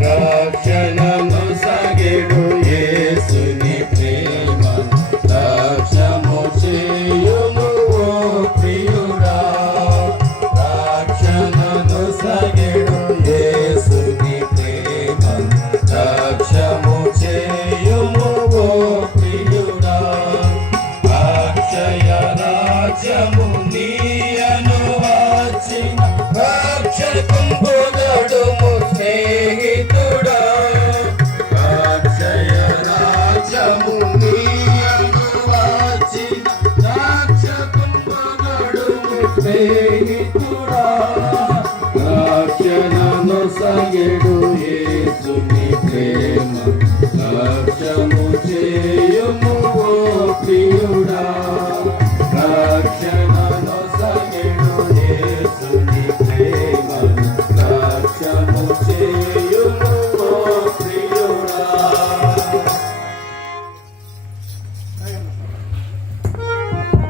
Rachana నొసగెడు యేసుని ప్రేమ లక్ష్యము చేయుము ఓ ప్రియుడా రక్షణ నొసగెడు యేసుని ప్రేమ లక్ష్యము చేయుము ఓ ప్రియుడా.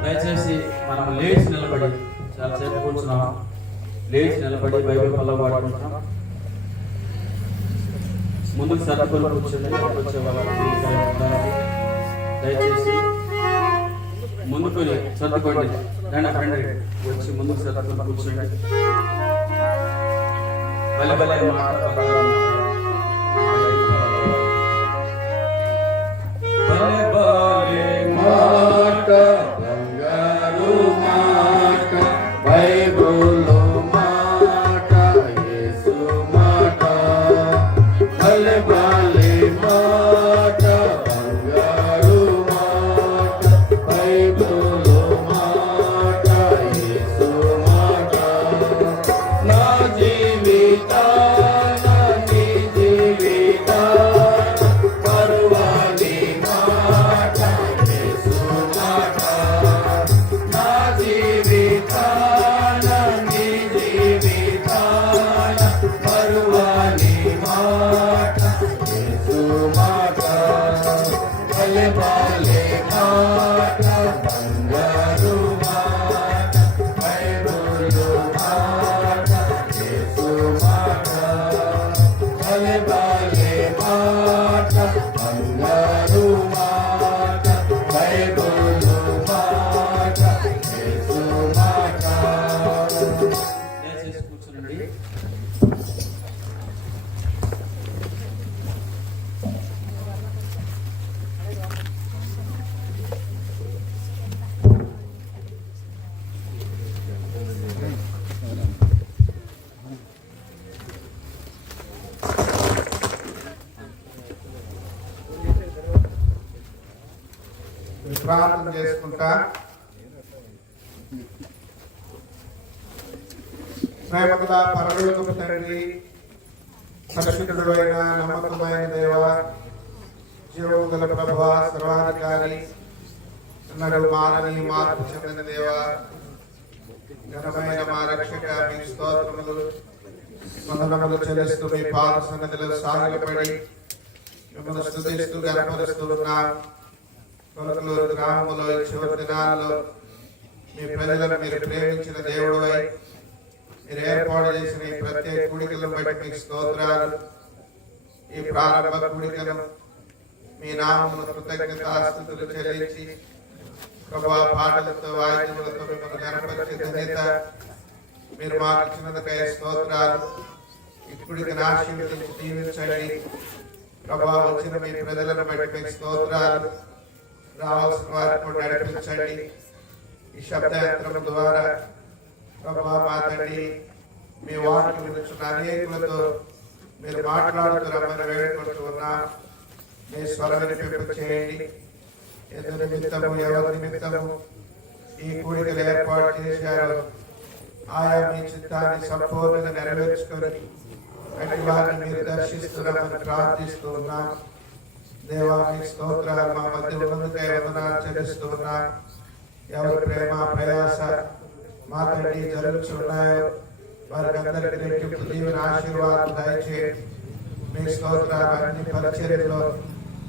దయచేసి మనం లేచి నిలబడి చాలా సేపు కూర్చున్నాం. లేచి నిలబడి బైబిల్ పల్లవాడుకుంటున్నాం. ముందుకు సర్దుకొని కూర్చొని వచ్చే వాళ్ళు దయచేసి ముందుకొని సర్దుకోండి. రండి వచ్చి ముందుకు సర్దుకొని కూర్చోండి. బలి బలి మాట బంగారు మాట బైబుల్ ప్రార్థన చేసుకుంటా. ప్రేమగల పరలోకపు తండ్రి, పరిశుద్ధుడు అయిన నమ్మకమైన దేవ, జీవము గల ప్రభువా, సర్వాధికారి, నడు మానని మార్పు చెందిన దేవ, ఘనమైన మా రక్షక, మీ స్తోత్రములు వందనములు చెల్లిస్తూ మీ పాద సన్నిధిలో సాగిలపడి మిమ్మల్ని స్తుతిస్తూ గణపరుస్తూ ఉన్నాం. కొలకలూరు గ్రామంలో చివరి దినాల్లో మీ ప్రజలను మీరు ప్రేమించిన దేవుడై మీరు ఏర్పాటు చేసిన ఈ ప్రత్యేక కూడికలను బట్టి మీకు స్తోత్రాలు. ఈ ప్రారంభ కూడికను మీ నామమును కృతజ్ఞతాస్తుతులు చెల్లించి ప్రభువా పాటలతో వాయిద్యములతో మిమ్మల్ని గణపరిచే ధన్యత మీరు మాకు ఇచ్చినందుకై స్తోత్రాలు. ఈ కూడికను ఆశీర్వదించి దీవించండి ప్రభువా. వచ్చిన మీ ప్రజలను బట్టి మీకు స్తోత్రాలు. రావాల్సిన వారిని కూడా నడిపించండి. ఈ శబ్దయంత్రం ద్వారా ప్రభువా మా తండ్రి మీ వాక్యం వినుచున్న అనేకులతో మీరు మాట్లాడుతూ రమ్మని వేడుకుంటూ ఉన్నా. మీ స్వరం వినిపింప చేయండి. ఎందు నిమిత్తము ఎవరి నిమిత్తము ఈ కూడికలు ఏర్పాటు చేశారు ఆయా మీ చిత్తాన్ని సంపూర్ణంగా నెరవేర్చుకొని అటు వారిని మీరు దర్శిస్తున్నామని ప్రార్థిస్తూ ఉన్నాం. దేవా మీ స్తోత్రాలు మా మధ్య ఉన్నందుకై వందనాలు చెల్లిస్తూ ఉన్నాం. ఎవరి ప్రేమ ప్రయాస మా తండ్రి జరుగుతున్నాయో వారికి అందరికీ రెట్టింపు దీవెన ఆశీర్వాదం దయచేయండి. మీ స్తోత్రాలు అన్ని పరిచర్యలో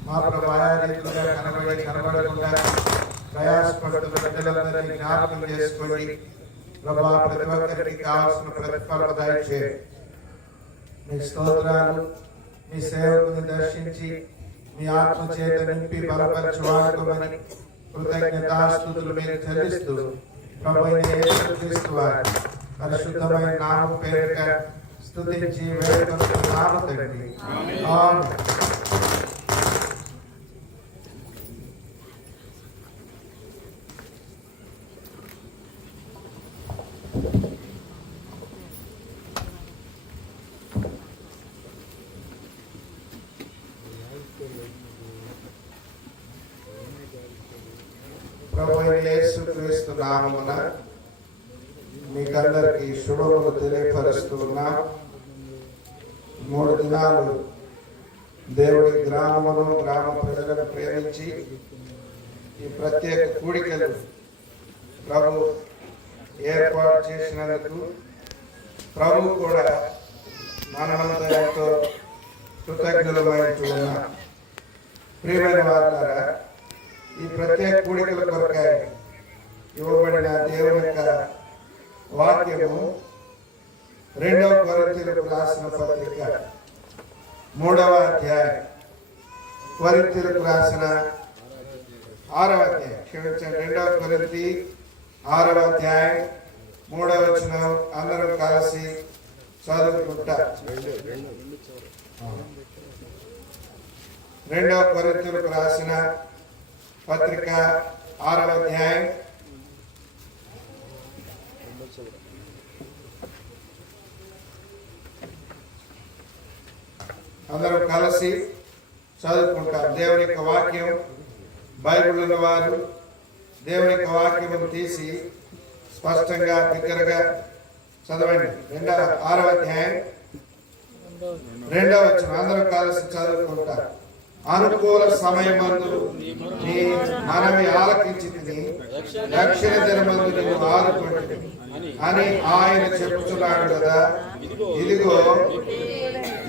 మా ప్రభు ఆయా రీతిగా కనబడకుండా ప్రయాసపడుతున్న బిడ్డలందరినీ జ్ఞాపకం చేసుకోండి ప్రభా. ప్రతి ఒక్కరికి కావాల్సిన ప్రతిఫలం దయచేయండి. మీ స్తోత్రాలు మీ సేవకుని దర్శించి మీ ఆత్మ చేత నింపి బలపరచు వాడుకోమని కృతజ్ఞతాస్తుతులు మీరు చెల్లిస్తూ ప్రభువైన యేసుక్రీస్తు వారి పరిశుద్ధమైన నామం పేరిట స్తుతించి వేడుకొనుచున్నాము తండ్రి. ఆమేన్. ప్రభువైన యేసుక్రీస్తు నామమున మీకందరికీ శుభములు తెలియపరుస్తూ ఉన్నాం. 3 దినాలు దేవుడి గ్రామమును గ్రామ ప్రజలను ప్రేమించి ఈ ప్రత్యేక కూడికలు ప్రభు ఏర్పాటు చేసినందుకు ప్రభు కూడా మనమంతా ఎంతో కృతజ్ఞులమై ఉన్నాం. ప్రియమైన వారులారా, ఈ ప్రత్యేక కూడికల కొరకై ఇవ్వబడిన దేవుని యొక్క వాక్యము 2వ కొరింథీయులకు రాసిన పత్రిక 3వ అధ్యాయం, కొరింథీయులకు రాసిన 6వ అధ్యాయం, క్షమించండి, 2వ కొరింథీ 6వ అధ్యాయం 3వ వచనం అందరూ కలిసి చదువుకుంటారు. 2వ కొరింథీయులకు రాసిన పత్రిక 6వ అధ్యాయం అందరూ కలిసి చదువుకుంటారు. దేవుని యొక్క వాక్యం బైబిల్ ఉన్న వారు దేవుని యొక్క వాక్యము తీసి స్పష్టంగా బిగ్గరగా చదవండి. 6వ అధ్యాయం 2వ వచనం అందరూ కలిసి చదువుకుంటారు. అనుకూల సమయమందు నీ మనవి ఆలకించితిని, రక్షణ దినమందు నిన్ను ఆదుకొంటిని అని ఆయన చెప్పుచున్నాడు కదా. ఇదిగో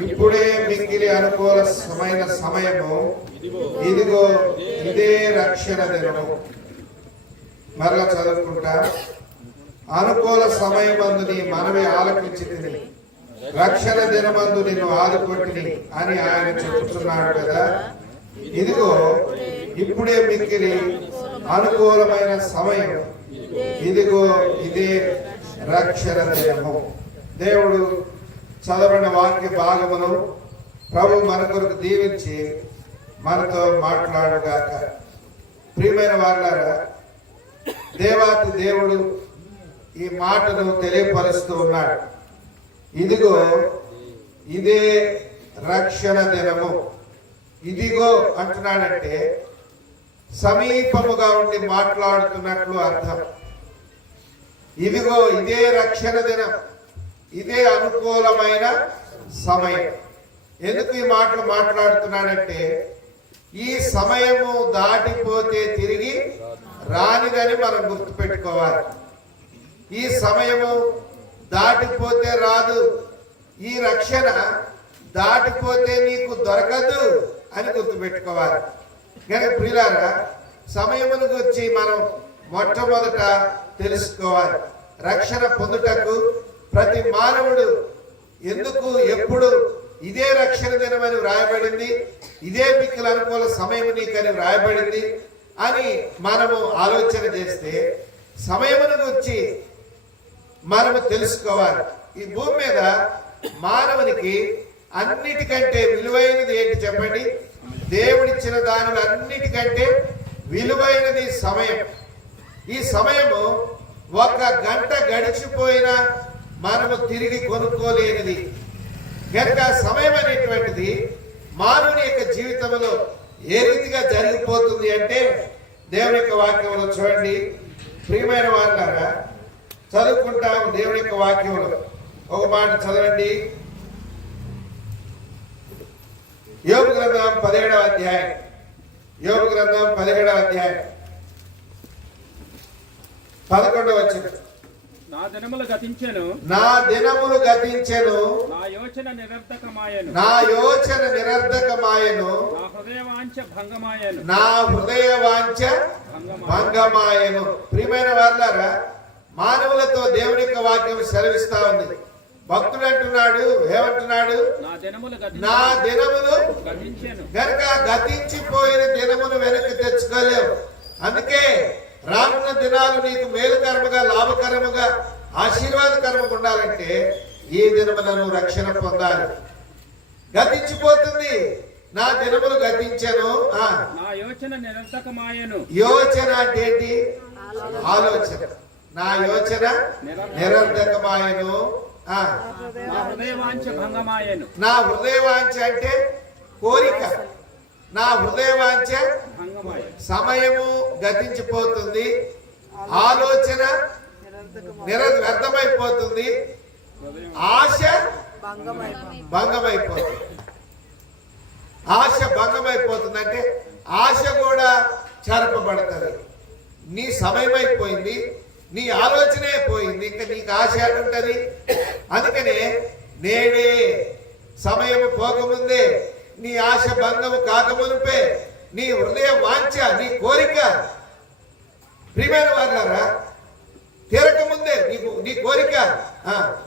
ఇప్పుడే మిక్కిలి అనుకూలమైన సమయము, ఇదిగో ఇదే రక్షణ దినము. మరలా చదువుకుంటా. అనుకూల సమయమందు నీ మనవి ఆలకించితిని, రక్షణ దినమందు నిన్ను ఆదుకొంటిని అని ఆయన చెప్పుచున్నాడు కదా. ఇదిగో ఇప్పుడే మిక్కిలి అనుకూలమైన సమయం, ఇదిగో ఇదే రక్షణ దినము. దేవుడు చదవని వాక్య భాగమును ప్రభు మన కొరకు దీవించి మనతో మాట్లాడుగాక. ప్రియమైన వారులారా, దేవాతి దేవుడు ఈ మాటను తెలియపరుస్తూ ఉన్నాడు. ఇదిగో ఇదే రక్షణ దినము. ఇదిగో అంటున్నాడంటే సమీపముగా ఉండి మాట్లాడుతున్నట్లు అర్థం. ఇదిగో ఇదే రక్షణ దినం, ఇదే అనుకూలమైన సమయం. ఎందుకు ఈ మాటలు మాట్లాడుతున్నాడంటే ఈ సమయము దాటిపోతే తిరిగి రానిదని మనం గుర్తుపెట్టుకోవాలి. ఈ సమయము దాటిపోతే రాదు, ఈ రక్షణ దాటిపోతే నీకు దొరకదు అని గుర్తుపెట్టుకోవాలి. కనుక ప్రియులారా, సమయమును గురించి మనం మొట్టమొదట తెలుసుకోవాలి. రక్షణ పొందుటకు ప్రతి మానవుడు ఎందుకు ఎప్పుడు ఇదే రక్షణ దినమని వ్రాయబడింది, ఇదే మిక్కిలి అనుకూల సమయం నీకని వ్రాయబడింది అని మనము ఆలోచన చేస్తే సమయమును గురించి మనము తెలుసుకోవాలి. ఈ భూమి మీద మానవునికి అన్నిటికంటే విలువైనది ఏంటి చెప్పండి? దేవుడిచ్చిన దానిలో అన్నిటికంటే విలువైనది సమయం. ఈ సమయము 1 గంట గడిచిపోయినా మనము తిరిగి కొనుక్కోలేనిది. కనుక సమయం అనేటువంటిది మానవుని యొక్క జీవితంలో ఏ రీతిగా జరిగిపోతుంది అంటే దేవుని యొక్క వాక్యంలో చూడండి. ప్రియమైన వారులారా, చదువుకుంటాము దేవుని యొక్క వాక్యంలో ఒక మాట చదవండి. యోబు గ్రంథం 17వ అధ్యాయం, యోబు గ్రంథం 17వ అధ్యాయం 11వ వచనం. నా దినములు గతించెను, నా దినములు గతించెను, నా యోచన నిరర్ధకమాయెను, నా యోచన నిరర్ధకమాయెను, నా హృదయవాంఛ భంగమాయెను, నా హృదయవాంఛ భంగమాయెను. ప్రియమైన వారులారా, మానవులతో దేవుని యొక్క వాక్యం సెలవిస్తా ఉంది. భక్తుడు అంటున్నాడు, ఏమంటున్నాడు? నా దినములు గతించెను. గనుక గతించిపోయిన దినమును వెనక్కి తెచ్చుకోలేవు. అందుకే రానున్న దినాలు నీకు మేలుకరముగా, లాభకరముగా, ఆశీర్వాదకరముగా ఉండాలంటే ఈ దినములను రక్షణ పొందాలి. గతించిపోతుంది. నా దినములు గతించెను. నా యోచన నిరర్ధకమాయెను. యోచన అంటే ఏంటి? ఆలోచన. నా యోచన నిరర్ధకమాయెను. నా హృదయవాంఛ భంగమాయెను. నా హృదయవాంఛ అంటే కోరిక. నా హృదయవాంఛ భంగమాయెను. సమయము గతించిపోతుంది, ఆలోచన వ్యర్థమైపోతుంది, ఆశ భంగమైపోతుంది. ఆశ భంగమైపోతుందంటే ఆశ కూడా చెరపబడుతుంది. నీ సమయం అయిపోయింది, నీ ఆలోచన అయిపోయింది, ఇంకా నీకు ఆశ ఉంటుంది. అందుకనే నేడే సమయం పోకముందే, నీ ఆశ భంగము కాకమునిపే, నీ హృదయ వాంఛ, నీ కోరిక ప్రియమైన వారులారా తీరకముందే, నీ కోరిక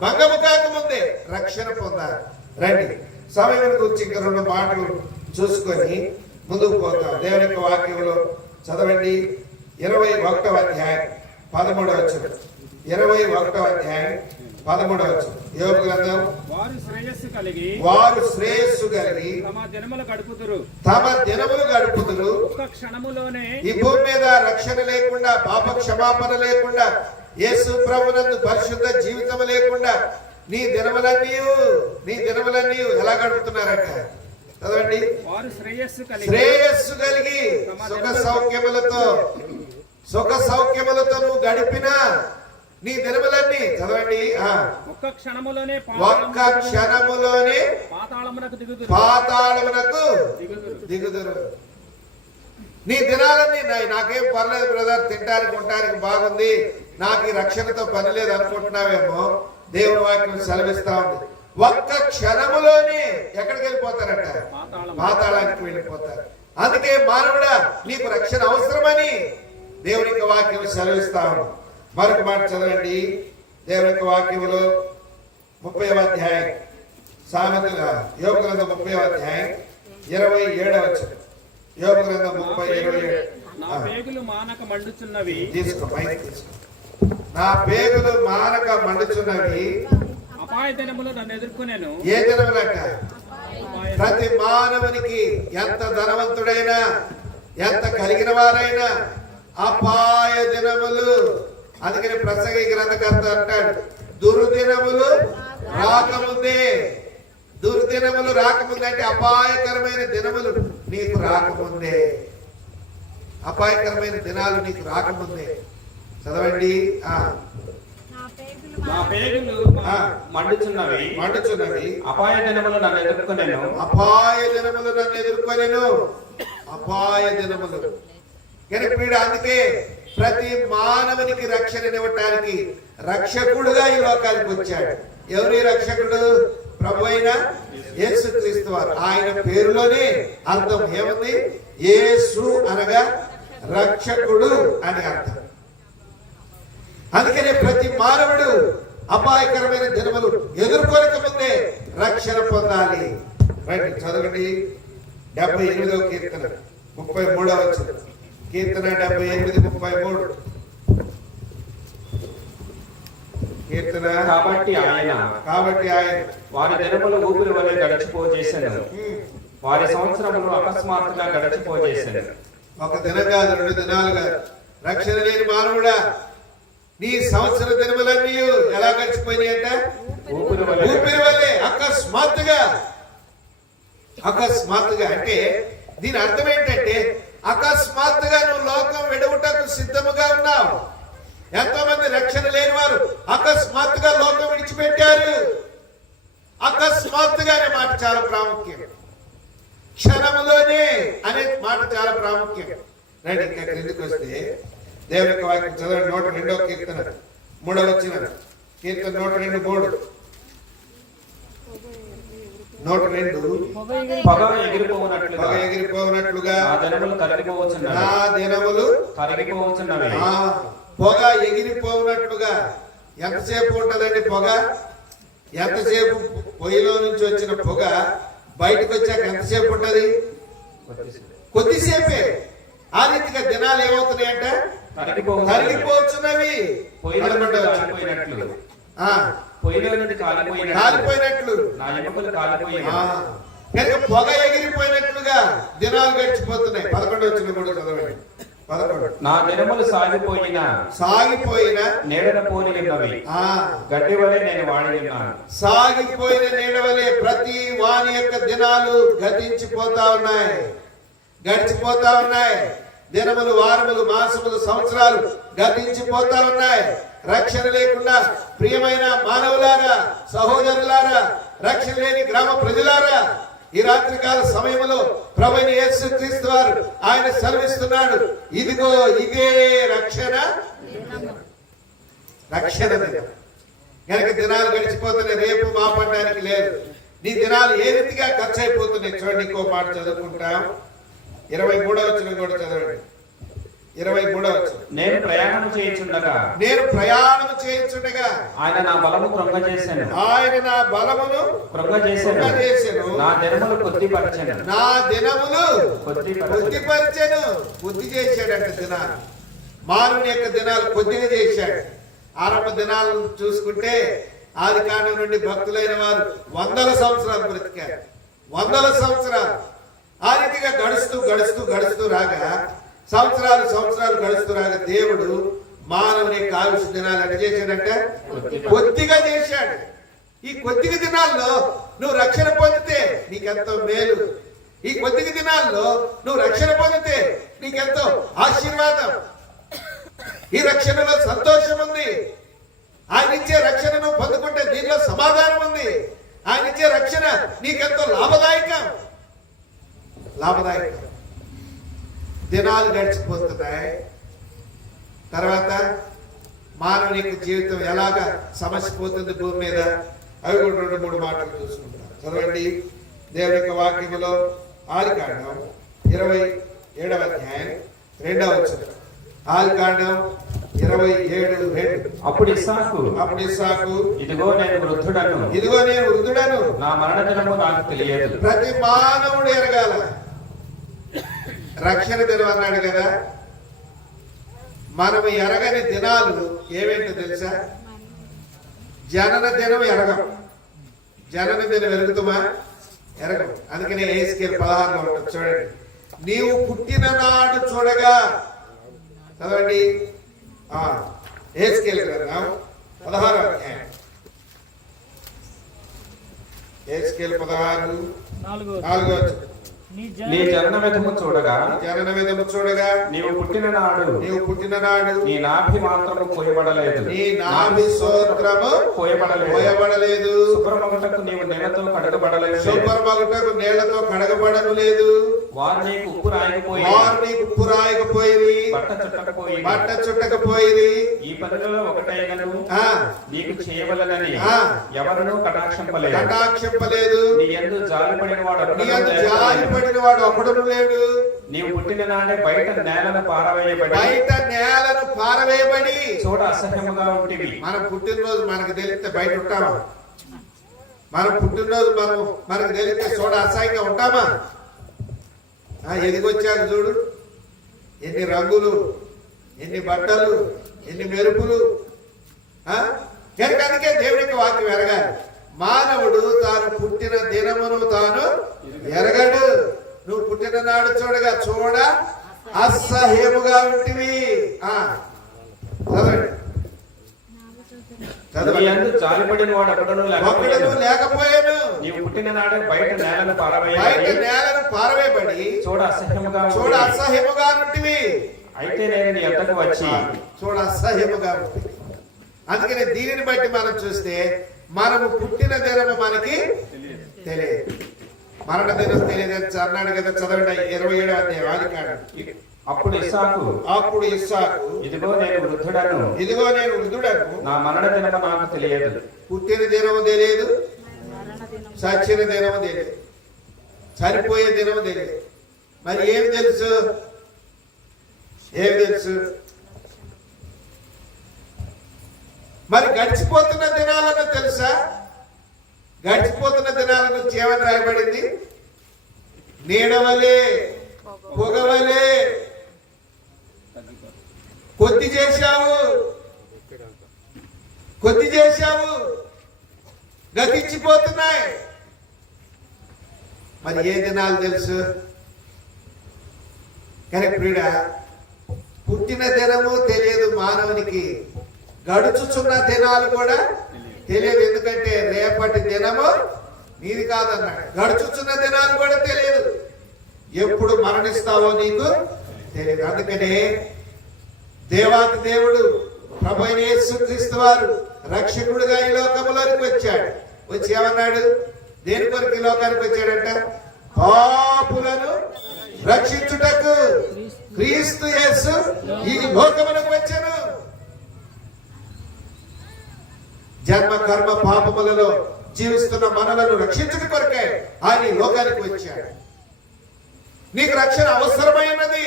భంగము కాకముందే రక్షణ పొందాలి. రండి, సమయం గురించి ఇంకా 2 మాటలు చూసుకొని ముందుకు పోతాం. దేవుని యొక్క వాక్యంలో చదవండి. 21వ అధ్యాయం 13వ వచనం. 21వ అధ్యాయం 13వ వచనం. యోబు గ్రంథం. వారు శ్రేయస్సు కలిగి తమ దినములు గడుపుదురు. ఒక్క క్షణములోనే ఈ భూమి మీద రక్షణ లేకుండా, పాప క్షమాపణ లేకుండా, యేసు ప్రభునందు పరిశుద్ధ జీవితం లేకుండా నీ దినములన్నీ ఎలా గడుపుతున్నారట చదవండి. వారు శ్రేయస్సు కలిగి సుఖ సౌఖ్యములతో నువ్వు గడిపిన నీ దినములన్నీ చదవండి. ఒక్క క్షణములోనే పాతాళమునకు దిగుదురు. నీ దినాలన్నీ నాకేం పర్లేదు బ్రదర్, తింటానికి ఉండటానికి బాగుంది, నాకు ఈ రక్షణతో పని లేదు అనుకుంటున్నావేమో. దేవుని వాక్యం సెలవిస్తా ఉంది, ఒక్క క్షణములోనే ఎక్కడికి వెళ్ళిపోతారట? పాతాళానికి వెళ్ళిపోతారు. అందుకే మానవుడా, నీకు రక్షణ అవసరమని దేవుని యొక్క వాక్యం సెలవిస్తా ఉంది. మరొక మాట చదవండి. దేవుని యొక్క వాక్యంలో 30వ అధ్యాయం సామెతల యోబు గ్రంథం 30వ అధ్యాయం 27వ వచనం. యోబు గ్రంథం 30:27. నా పేగులు మానక మండుచున్నవి. తీసుకో. నా పేగులు మానక మండుచున్నవి. అపాయ దినములు నన్ను ఎదుర్కొనేను. ఏ దినములట? ప్రతి మానవునికి ఎంత ధనవంతుడైనా, ఎంత కలిగిన వారైనా అపాయ దినములు. అందుకని ప్రసంగి గ్రంథకర్త అంటాడు, దుర్దినములు రాకముందే. దుర్దినములు రాకముందే అంటే అపాయకరమైన దినములు నీకు రాకముందే, అపాయకరమైన దినాలు నీకు రాకముందే. చదవండి. నా పేగులు మండుచున్నవి. అపాయ దినములు నన్ను ఎదుర్కొనేను. అపాయ దినములు కనుక అందుకే ప్రతి మానవునికి రక్షణనివ్వటానికి రక్షకుడుగా ఈ లోకానికి వచ్చాడు. ఎవరి రక్షకుడు? ప్రభు అయిన యేసుక్రీస్తు వారు. ఆయన పేరులోనే అర్థం ఏముంది? యేసు అనగా రక్షకుడు అని అర్థం. అందుకనే ప్రతి మానవుడు అపాయకరమైన దినములు ఎదుర్కొనక ముందే రక్షణ పొందాలి. రండి చదవండి. 78వ కీర్తన 33వ వచనం. కీర్తన 78:33. కీర్తన. కాబట్టి ఆయన వారి దినములు ఊపిరి వలె గడిచిపోజేశాను, వారి సంవత్సరములు అకస్మాత్తుగా గడిచిపోజేశాను. ఒక దినం కాదు, 2 దినాలు కాదు. రక్షణ లేని మానవుడా, నీ సంవత్సర దినములన్నీ ఎలా గడిచిపోయినాయంట? ఊపిరి వలె అకస్మాత్తుగా. అంటే దీని అర్థం ఏంటంటే అకస్మాత్తుగా నువ్వు లోకం విడవుటకు సిద్ధముగా ఉన్నావు. ఎంతో మంది రక్షణ లేని వారు అకస్మాత్తుగా లోకం విడిచిపెట్టారు. అకస్మాత్తుగా అనే మాట చాలా ప్రాముఖ్యం. క్షణములోనే అనే మాట చాలా ప్రాముఖ్యం. రైట్, ఇంకా క్రిందికి వస్తే దేవుని యొక్క వాక్యం చదవండి. 102వ కీర్తన 3వ వచనం. కీర్తన 102:3. 102. పొగ ఎగిరిపోవునట్లుగా నా దినములు కరిగిపోవచ్చున్నవి. పొగ ఎగిరిపోవునట్లుగా. ఎంతసేపు ఉంటదండి పొగ? ఎంతసేపు? పొయ్యిలో నుంచి వచ్చిన పొగ బయటకు వచ్చాక ఎంతసేపు ఉంటది? కొద్దిసేపే. ఆ రీతిగా దినాలు ఏమవుతున్నాయంట? కరిగిపోవచ్చున్నవి. కాలిపోయినట్లు. కనుక పొగ ఎగిరిపోయినట్లుగా దినాలు గడిచిపోతున్నాయి. 11వ వచనం కూడా చదవండి. 11. నా దినములు సాగిపోయిన నీడన పోలినవి, గడ్డి వలె నేను వాడి ఉన్నాను. సాగిపోయిన నీడవలే ప్రతి వాని యొక్క దినాలు గతించిపోతా ఉన్నాయి, గడిచిపోతా ఉన్నాయి. దినములు, వారములు, మాసములు, సంవత్సరాలు గతించిపోతా ఉన్నాయి. రక్షణ లేకుండా ప్రియమైన మానవులారా, సహోదరులారా, రక్షణ లేని గ్రామ ప్రజలారా, ఈ రాత్రికాల సమయంలో ప్రభువైన యేసుక్రీస్తు వారు ఆయన సెలవిస్తున్నాడు, ఇదిగో ఇదే రక్షణ దినం. కనుక దినాలు గడిచిపోతున్నాయి, రేపు మాపడడానికి లేదు. నీ దినాలు ఏ రీతిగా ఖర్చు అయిపోతున్నాయి చూడండి. ఇంకో మాట చదువుకుంటాం, 23వ వచనం కూడా చదవండి. 23వ వచనం. నేను ప్రయాణం చేయుచుండగా ఆయన నా బలము కృంగజేసెను. నా దినములు కొద్దిపరచెను. కొద్ది చేశాడంట దినాలు. మానవుని యొక్క దినాలు కొద్దిగా చేశాడు. ఆరంభ దినాలు చూసుకుంటే ఆది కాండం నుండి భక్తులైన వారు 100 సంవత్సరాలు బ్రతికారు. 100 సంవత్సరాలు ఆ రీతిగా గడుస్తూ రాగా సంవత్సరాలు గడుస్తూ రాగా దేవుడు మానవుని యొక్క ఆయుష్ దినాలు ఎంత చేశాడంటే కొద్దిగా చేశాడు. ఈ కొద్దిగా దినాల్లో నువ్వు రక్షణ పొందితే నీకెంతో మేలు. ఈ కొద్దిగా దినాల్లో నువ్వు రక్షణ పొందితే నీకెంతో ఆశీర్వాదం. ఈ రక్షణలో సంతోషం ఉంది. ఆయన ఇచ్చే రక్షణను పొందుకుంటే దీనిలో సమాధానం ఉంది. ఆయన ఇచ్చే రక్షణ నీకెంతో లాభదాయకం. దినాలు గడిచిపోతున్నాయి. తర్వాత మానవుని యొక్క జీవితం ఎలాగా సమస్యపోతుంది భూమి మీద, అవి కూడా 2-3 మాటలు చూసుకుంటాం. చదవండి దేవుని యొక్క వాక్యములో ఆదికాండం 27వ అధ్యాయం 2వ వచనం. ఆదికాండం 27:2. అప్పుడు ఇస్సాకు ఇదిగో నేను వృద్ధుడను, నా మరణ దినము నాకు తెలియదు. ప్రతి మానవుడు ఎరగాల. రక్షణ దినం అన్నాడు కదా, మనం ఎరగని దినాలు ఏమేంటో తెలుసా? జనన దినం ఎరగం. జనన దినం ఎరుగుతామా? ఎరగం. అందుకనే ఎహెజ్కేలు 16లో ఉంటుంది చూడండి. నీవు పుట్టిన నాడు చూడగా, చదవండి ఎహెజ్కేలు గ్రంథం 16వ అధ్యాయం. ఎహెజ్కేలు 16:4 నీ జనన విధము చూడగా నీవు పుట్టిన నాడు నీ నాభి మాత్రము కోయబడలేదు. శుభ్రమగుటకు నీవు నీళ్లతో కడగబడలేదు. వారు నీకు ఉప్పు రాయకపోయి బట్ట చుట్టకపోయి ఈ పనులలో ఒకటైనను నీకు చేయవలనని ఎవరునూ కటాక్షింపలేదు. నీ యందు జాలిపడిన వాడు అప్పుడూ లేడు. నీవు పుట్టిన నాడే బయట నేలను పారవేయబడి చూడ అసహ్యముగా ఉంటివి. మన పుట్టినరోజు మనకు తెలిస్తే బయట ఉంటామా? మన పుట్టినరోజు మనకు తెలిస్తే చూడ అసహ్యంగా ఉంటామా? ఎదిగొచ్చాక చూడు, ఎన్ని రంగులు, ఎన్ని బట్టలు, ఎన్ని మెరుపులు. అందుకే దేవునికి వాక్యం ఎరగాలి. మానవుడు తాను పుట్టిన దినమును తాను ఎరగడు. నువ్వు పుట్టిన నాడు చూడ అసహ్యముగా ఉంటివి. లేకపోయాను. నీవు పుట్టిన నాడే బయట నేలను పారవేయబడి చూడ అసహ్యముగా ఉంటివి. అయితే నేను నీ యొద్దకు వచ్చి చూడ అసహ్యముగా ఉంటుంది. అందుకని దీనిని బట్టి మనం చూస్తే మనము పుట్టిన దినము మనకి తెలియదు, మరణ దినం తెలియదు అన్నాడు కదా. చదవండి 27వ అధ్యాయం ఆదికాండం. అప్పుడు ఇస్సాకు ఇదిగో నేను వృద్ధుడను, నా మరణ దినము నాకు తెలియదు. పుట్టిన దినము తెలియదు, చచ్చిన దినము తెలియదు, చనిపోయే దినము తెలియదు. మరి ఏం తెలుసు? మరి గడిచిపోతున్న దినాలను తెలుసా? గడిచిపోతున్న దినాల గురించి ఏమని రాయబడింది? నీడవలే, పొగవలే కొద్ది చేశావు, గతించిపోతున్నాయి. మరి ఏ దినాలు తెలుసు? కరెక్ట్ ప్రియుడా, పుట్టిన దినము తెలియదు మానవునికి, గడుచుచున్న దినాలు కూడా తెలియదు. ఎందుకంటే రేపటి దినము నీది కాదన్నాడు. గడుచుచున్న దినాలు కూడా తెలియదు. ఎప్పుడు మరణిస్తావో నీకు తెలియదు. అందుకనే దేవాతి దేవుడు ప్రభువైన యేసుక్రీస్తు వారు రక్షకుడుగా ఈ లోకములోకి వచ్చాడు. వచ్చి ఏమన్నాడు? దేని కొరకు ఈ లోకానికి వచ్చాడంట? పాపులను రక్షించుటకు క్రీస్తు యేసు ఈ లోకమునకు వచ్చాను. జన్మ కర్మ పాపములలో జీవిస్తున్న మనలను రక్షించుట కొరకే ఆయన ఈ లోకానికి వచ్చాడు. నీకు రక్షణ అవసరమైనది.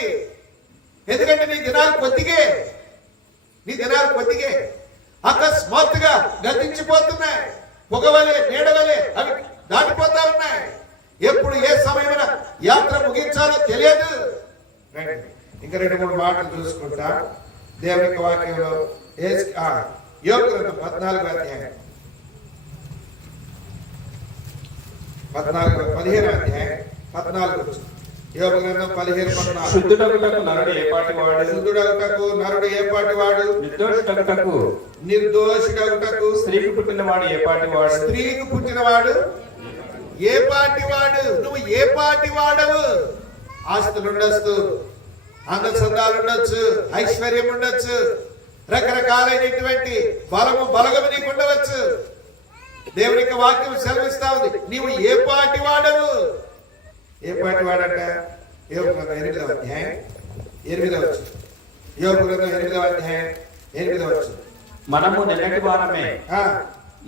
ఎందుకంటే నీ దినాలు కొద్దిగే అకస్మాత్తుగా గతించిపోతున్నాయి. పొగవలే నీడవలే అవి దాటిపోతా ఉన్నాయి. ఎప్పుడు ఏ సమయమైన యాత్ర ముగించాలో తెలియదు. ఇంకా 2-3 మాటలు చూసుకుంటా. దేవుని వాక్యంలో యోబు గ్రంథం 14వ అధ్యాయం 15వ అధ్యాయం 14. యోబు గ్రంథం 15:14. శుద్ధుడగుటకు నరుడు ఏపాటివాడు, నిర్దోషుడగుటకు స్త్రీకి పుట్టినవాడు ఏపాటివాడు. నువ్వు ఏ పాటి వాడవు? ఆస్తులు ఉండొచ్చు, అందచందాలు ఉండొచ్చు, ఐశ్వర్యం ఉండొచ్చు, రకరకాలైనటువంటి బలగము నీకు ఉండవచ్చు. దేవునికి వాక్యం సెలవిస్తా ఉంది, నీవు ఏ పాటి వాడవు? ఏ పాటి వాడంట? యోబు గ్రంథం 8వ అధ్యాయం 8వ వచనం. యోబు గ్రంథం 8వ అధ్యాయం 8వ వచనం. మనము నిన్నటి వారమే,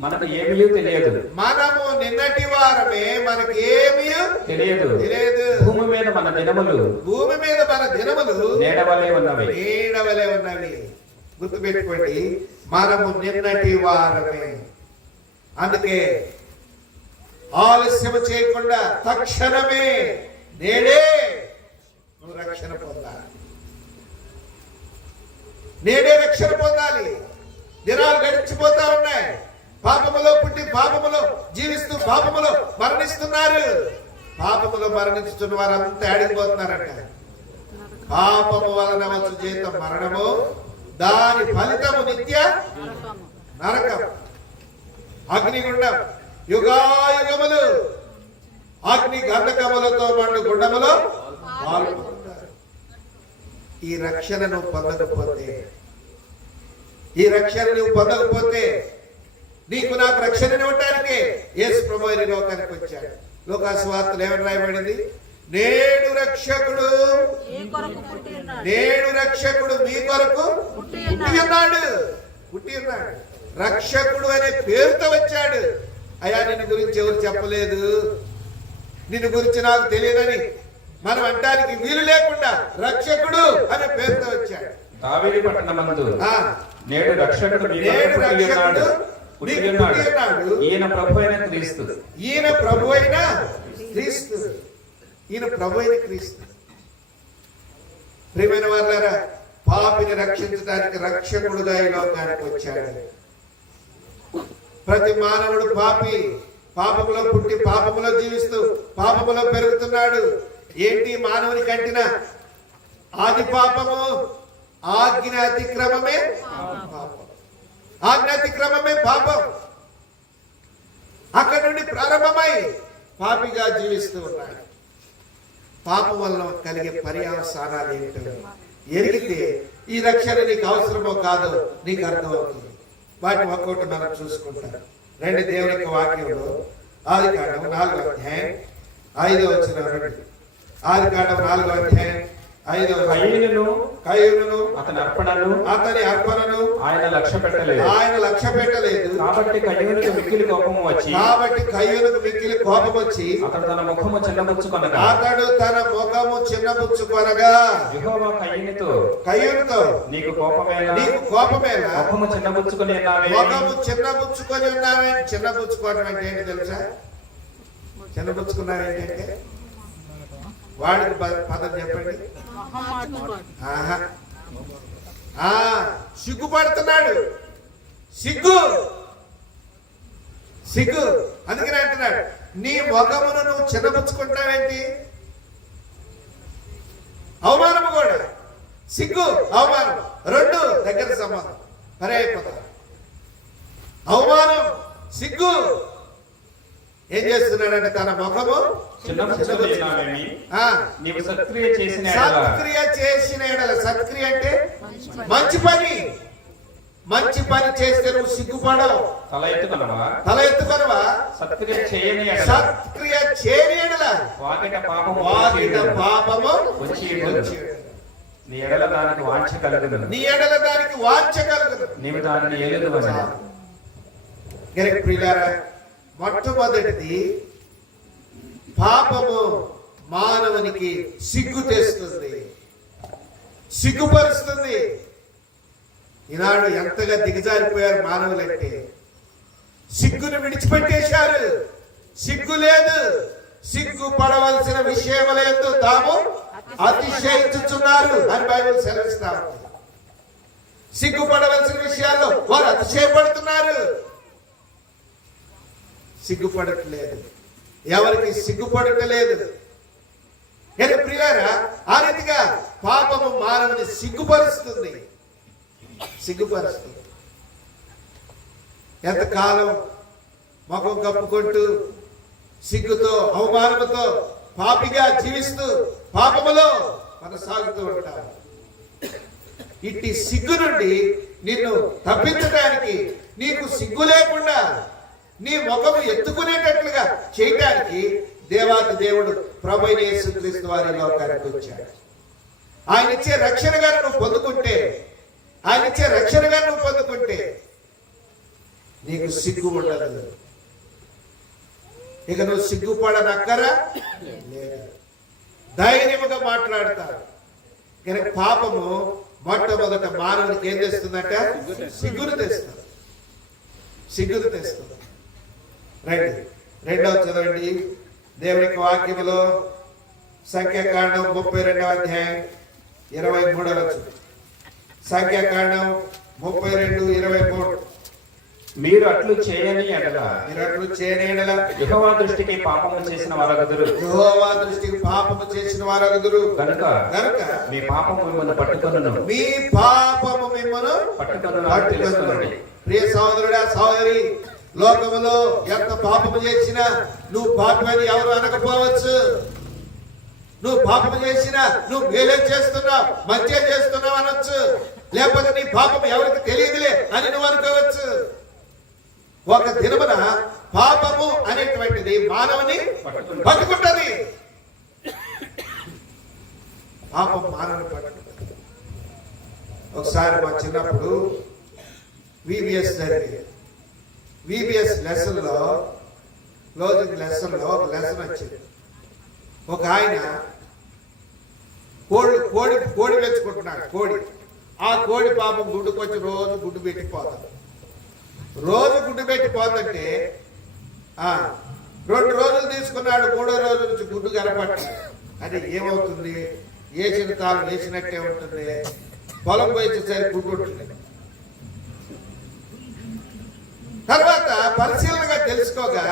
మనకు ఏమీ తెలియదు. మనము నిన్నటి వారమే, మనకు ఏమీ తెలియదు. భూమి మీద మన దినములు నీడవలే ఉన్నవి. గుర్తుపెట్టుకోండి, మనము నిన్నటి వారమే. అందుకే ఆలస్యం చేయకుండా తక్షణమే నేడే నువ్వు రక్షణ పొందాలి. దినాలు గడిచిపోతా ఉన్నాయి. పాపములో పుట్టి పాపములో జీవిస్తూ పాపములో మరణిస్తున్నారు. పాపములో మరణిస్తున్న వారంతా ఆడిపోతున్నారంట. పాపము వలన వచ్చు జీతం మరణము, దాని ఫలితము నిత్య నరకం, అగ్నిగుండం, యుగాయుగములు అగ్ని గంధకములతో మండు గుండములో పాల్గొంటారు. ఈ రక్షణ నువ్వు పొందకపోతే నీకు నాకు రక్షణ ఇవ్వటానికే యేసు ప్రభువు ఈ లోకానికి వచ్చాడు. లోకాసు వార్తలు ఏమని రాయబడింది? నేడు రక్షకుడు మీ కొరకు పుట్టి ఉన్నాడు. రక్షకుడు అనే పేరుతో వచ్చాడు. అయ్యా, నిన్ను గురించి ఎవరు చెప్పలేదు, నిన్ను గురించి నాకు తెలియదని మనం అంటానికి వీలు లేకుండా రక్షకుడు అనే పేరుతో వచ్చాడు. దావీదు పట్టణమందు నేడు రక్షకుడు ఈయన ప్రభువైన క్రీస్తు. ప్రియమైన వారులారా, పాపిని రక్షించడానికి రక్షకుడుగా ఈ లోకానికి వచ్చాడు. ప్రతి మానవుడు పాపములో పుట్టి పాపములో జీవిస్తూ పాపములో పెరుగుతున్నాడు. ఏంటి మానవుని కంటిన ఆది పాపము? ఆజ్ఞ అతిక్రమమే పాపం. అక్కడి నుండి ప్రారంభమై పాపిగా జీవిస్తూ ఉన్నాడు. పాపం వల్ల కలిగే పర్యవసానాలు ఏంటో ఎరిగితే ఈ రక్షణ నీకు అవసరమో కాదో నీకు అర్థమవుతుంది. వాటి ఒక్కొక్కటి మనం చూసుకుంటాం. రెండు దేవుని యొక్క వాక్యంలో ఆదికాండం 4వ అధ్యాయం 5వ వచనం. ఆదికాండం 4వ అధ్యాయం 5వ వచనం. కయీనును అతని అర్పణను ఆయన లక్ష్య పెట్టలేదు. కాబట్టి కయీనుకు మిక్కిలి కోపము వచ్చి అతడు తన ముఖము చిన్నబుచ్చుకొనగా యెహోవా కయీనుతో నీకు కోపమేలా? ముఖము చిన్నబుచ్చుకొని ఉన్నావే. చిన్నబుచ్చుకోవడం అంటే ఏంటి తెలుసా? చిన్నబుచ్చుకున్నావు ఏంటంటే వాడికి పదం చెప్పండి. సిగ్గుపడుతున్నాడు. సిగ్గు అందుకనే అంటున్నాడు, నీ ముఖమును నువ్వు చిన్నపుచ్చుకుంటావేంటి? అవమానము కూడా, సిగ్గు అవమానం రెండు దగ్గర సంబంధం. పరే అయిపోతారు. అవమానం, సిగ్గు. ఏం చేస్తున్నాడంటే తన ముఖము సత్క్రియ చేసిన. సత్క్రియ అంటే మంచి పని. మంచి పని చేస్తే నువ్వు సిగ్గుపడవు. తల ఎత్తుకొనవా తల ఎత్తుకొనవా? సత్క్రియ చేయని ఎడల సత్క్రియ చేయని ఎడల వాకిట పాపము వాకిట పాపము వచ్చి ఉండదు. నీ ఎడల దానికి వాంఛ కలుగును, నీ ఎడల దానికి వాంఛ కలుగును. నీవు దానిని ఏలుదువని. గనుక ప్రియులారా, మొట్టమొదటిది పాపము మానవునికి సిగ్గు తెస్తుంది, సిగ్గుపరుస్తుంది. ఈనాడు ఎంతగా దిగజారిపోయారు మానవులంటే, సిగ్గును విడిచిపెట్టేశారు. సిగ్గు లేదు. సిగ్గు పడవలసిన విషయములందు తాము అతిశయించుచున్నారు అని బైబిల్ సెలవిస్తా ఉంది. సిగ్గుపడవలసిన విషయాల్లో వారు అతిశయపడుతున్నారు. సిగ్గుపడట్లేదు, ఎవరికి సిగ్గుపడట్లేదు. ప్రియులారా, ఆ రీతిగా పాపము మానవుని సిగ్గుపరుస్తుంది, సిగ్గుపరుస్తుంది. ఎంతకాలం ముఖం కప్పుకుంటూ సిగ్గుతో అవమానముతో పాపిగా జీవిస్తూ పాపములో కొనసాగుతూ ఉంటారు. ఇట్టి సిగ్గు నుండి నిన్ను తప్పించడానికి, నీకు సిగ్గు లేకుండా నీ ముఖము ఎత్తుకునేటట్లుగా చేయడానికి దేవాది దేవుడు ప్రభువైన యేసుక్రీస్తు వారి లోకానికి వచ్చాడు. ఆయన ఇచ్చే రక్షణగా నువ్వు పొందుకుంటే, ఆయన ఇచ్చే రక్షణగా నువ్వు పొందుకుంటే నీకు సిగ్గు ఉండదు. ఇక నువ్వు సిగ్గుపడనక్కరా లేదు, ధైర్యముగా మాట్లాడతారు. కనుక పాపము మొట్టమొదట మానవునికి ఏం తెస్తుందంట? సిగ్గును తెస్తుంది, సిగ్గును తెస్తుంది. రండి, రెండవ చదవండి దేవుని యొక్క వాక్యములో సంఖ్యాకాండం 32వ అధ్యాయం 23వ వచనం. సంఖ్యాకాండం 32:23. మీరు అట్లు చేయని ఎడల యెహోవా దృష్టికి పాపము చేసిన వారగుదురు. యెహోవా దృష్టికి పాపము చేసిన వారగుదురు. కనుక మీ పాపము మిమ్మల్ని పట్టుకొనును, మీ పాపము మిమ్మల్ని పట్టుకొనును. ప్రియ సహోదరుడా, సహోదరి, లోకములో ఎంత పాపము చేసినా నువ్వు పాపమని ఎవరు అనకపోవచ్చు. నువ్వు పాపము చేసినా నువ్వు మేలే చేస్తున్నావు, మంచి చేస్తున్నావు అనొచ్చు. లేకపోతే నీ పాపం ఎవరికి తెలియదులే అని నువ్వు అనుకోవచ్చు. ఒక దినమున పాపము అనేటువంటిది మానవుని పట్టుకుంటది. పాపం మానవుని పట్టుకుంటది. ఒకసారి మా చిన్నప్పుడు VBS జరిగింది. VBS లెసన్ లో, క్లోజింగ్ లెసన్ లో ఒక లెసన్ వచ్చింది. ఒక ఆయన కోడి వెచ్చుకుంటున్నాడు. ఆ కోడి పాపం గుడ్డుకొచ్చి రోజు గుడ్డు పెట్టిపోతాడు. రోజు గుడ్డు పెట్టిపోతుంటే 2 రోజులు తీసుకున్నాడు. 3వ రోజు నుంచి గుడ్డు కనపట్ట. అది ఏమవుతుంది? వేసిన తాళం వేసినట్టే ఉంటుంది. పొలం పోయేసరికి గుడ్డు ఉంటుంది. తర్వాత పరిశీలనగా తెలుసుకోగా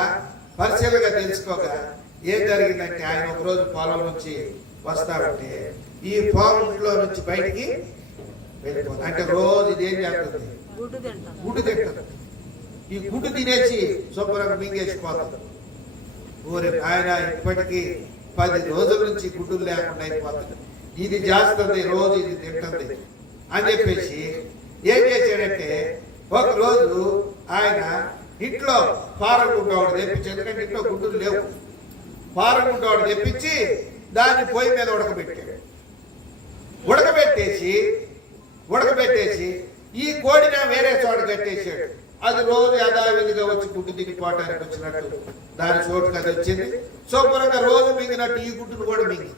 ఏం జరిగిందంటే, ఆయన ఒక రోజు పొలం నుంచి వస్తాడంటే ఈ పొలంలో నుంచి బయటికి వెళ్ళిపోతుంది. అంటే రోజు ఇది ఏం చేస్తుంది? గుడ్డు తింటుంది. ఈ గుడ్డు తినేసి శుభ్రంగా మింగేసిపోతుంది. ఊరి ఆయన ఇప్పటికీ 10 రోజుల నుంచి గుడ్డులు లేకుండా అయిపోతుంది. ఇది చేస్తుంది, రోజు ఇది తింటుంది అని చెప్పేసి ఏం చేశాడంటే, ఒక రోజు ఆయన ఇంట్లో ఫారం గుడ్డవాడు తెప్పించి, ఎందుకంటే ఇంట్లో గుడ్డులు లేవు, ఫారం గుడ్డవాడు తెప్పించి దాన్ని పొయ్యి మీద ఉడకబెట్టేసి ఈ కోడిని వేరే చోట కట్టేసాడు. అది రోజు యథావిధిగా వచ్చి గుడ్డు తినిపోవటానికి వచ్చినట్టు దాని చోటుకి అది వచ్చింది. శుభ్రంగా రోజు మింగినట్టు ఈ గుడ్డును కూడా మింగి,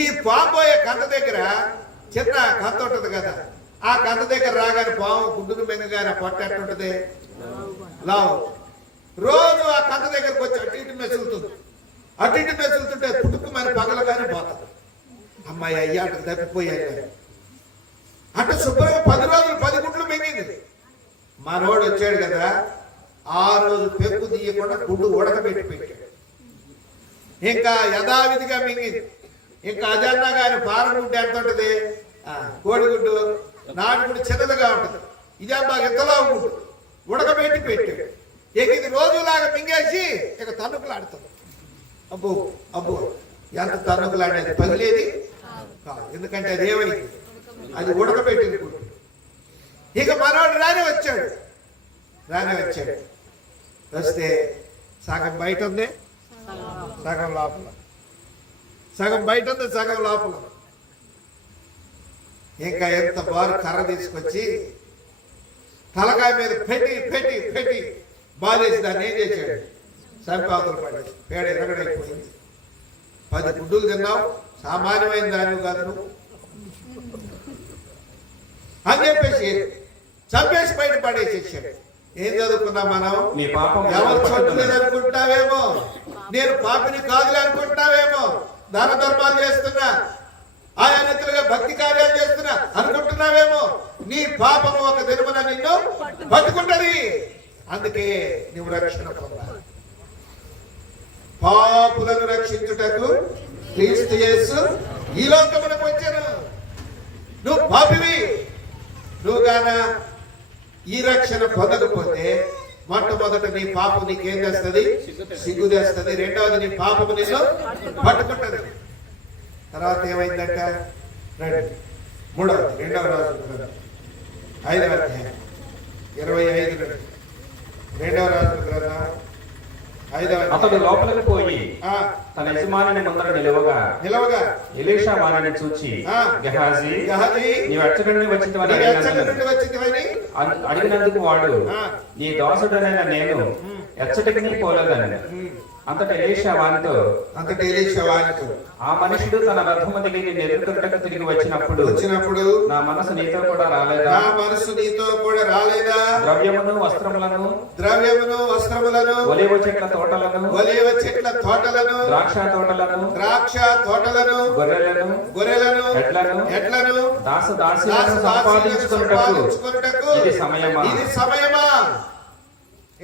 ఈ పాంబోయే కంద దగ్గర చిన్న కంద ఉంటుంది కదా, ఆ కంద దగ్గర రాగానే పాము గుడ్డును మింగగానే పొట్టేట్టుంటది, లావు. రోజు ఆ కంద దగ్గరకు వచ్చి అటు ఇటు మెసులుతుంటే పుట్టుకు మరి పగలగానే పోతుంది. అమ్మాయి అయ్యాటకు తప్పిపోయాయి. అటు శుభ్రంగా 10 రోజులు 10 గుడ్లు మింగింది. మనోడు వచ్చాడు కదా, ఆ రోజు పెక్కు తీయకుండా గుడ్డు ఉడకబెట్టి పెట్టాడు. ఇంకా యథావిధిగా మింగింది. ఇంకా అదన్నా కానీ ఫారం గుడ్డు ఎంత ఉంటుంది? కోడిగుడ్డు నాటుగుడ్డు చిన్నదిగా ఉంటుంది. ఇదే బాగా ఎంతలా గుడ్డు ఉడకబెట్టి పెట్టాడు. ఇక ఇది రోజులాగా మింగేసి ఇక తన్నుకులాడుతుంది. అబ్బో ఎంత తన్నుకులాడేది, పగిలేది కాదు. ఎందుకంటే అది ఏమైంది? అది ఉడకబెట్టింది గుడ్డు. ఇక మనవాడు రానే వచ్చాడు. వస్తే సగం బయట ఉంది, సగం లోపల. సగం బయట ఉంది, సగం లోపల. ఇంకా ఎంత బారు కర్ర తీసుకొచ్చి తలకాయ మీద పెట్టి బాధేసి దాన్ని ఏం చేశాడు? సంపాదలు పడేసి పేడ ఎరగడైపోయింది. 10 గుడ్డులు తిన్నావు, సామాన్యమైన దాన్ని కాదు నువ్వు అని చెప్పేసి చంపేసి బయట పడేసేసాడు. ఏం చదువుకున్నాం మనం? నీ పాపం ఎవరు చొట్టలేదు అనుకుంటావేమో, నేను పాపిని కాదులే అనుకుంటావేమో, దాన ధర్మాలు చేస్తున్నా, ఆయనతులుగా భక్తి కార్యాలు చేస్తున్నా అనుకుంటున్నావేమో. నీ పాపము ఒక దినమున నిన్ను పట్టుకుంటది. అందుకే నువ్వు రక్షణ పొందాలి. పాపులను రక్షించుటకు క్రీస్తు యేసు ఈ లోకమునకు వచ్చాను. నువ్వు పాపివి. నువ్వు గాన ఈ రక్షణ పొందకపోతే మొట్టమొదట నీ పాపం నీకేం చేస్తుంది? సిగ్గు తెస్తుంది. రెండవది నీ పాపము నిన్ను పట్టుకుంటది. తర్వాత ఏమైందంట? మూడవది 2వ రాజుల 5వ అధ్యాయం 25 2వ రాజుల గ్రంథం 5వ అతడు లోపలికి పోయి తన యజమాని ముందర నిలవగా ఎలీషా వారిని చూచి, గెహాజీ, నీవు ఎచ్చటి నుండి వచ్చినవని అడిగినందుకు వాడు, నీ దాసుడనైన నేను ఎచ్చటికి పోలేదని. అంతటా ఎలీషా వారితో, ఆ మనుషుడు తన రథము దిగి నిన్ను ఎదుర్కొనుటకు తిరిగి వచ్చినప్పుడు నా మనసు నీతో కూడా రాలేదా? ద్రవ్యమును వస్త్రములను ఒలీవ చెట్ల తోటలను ద్రాక్ష తోటలను గొర్రెలను ఎడ్లను దాసదాసీలను సంపాదించుకొనుటకు ఇది సమయమా?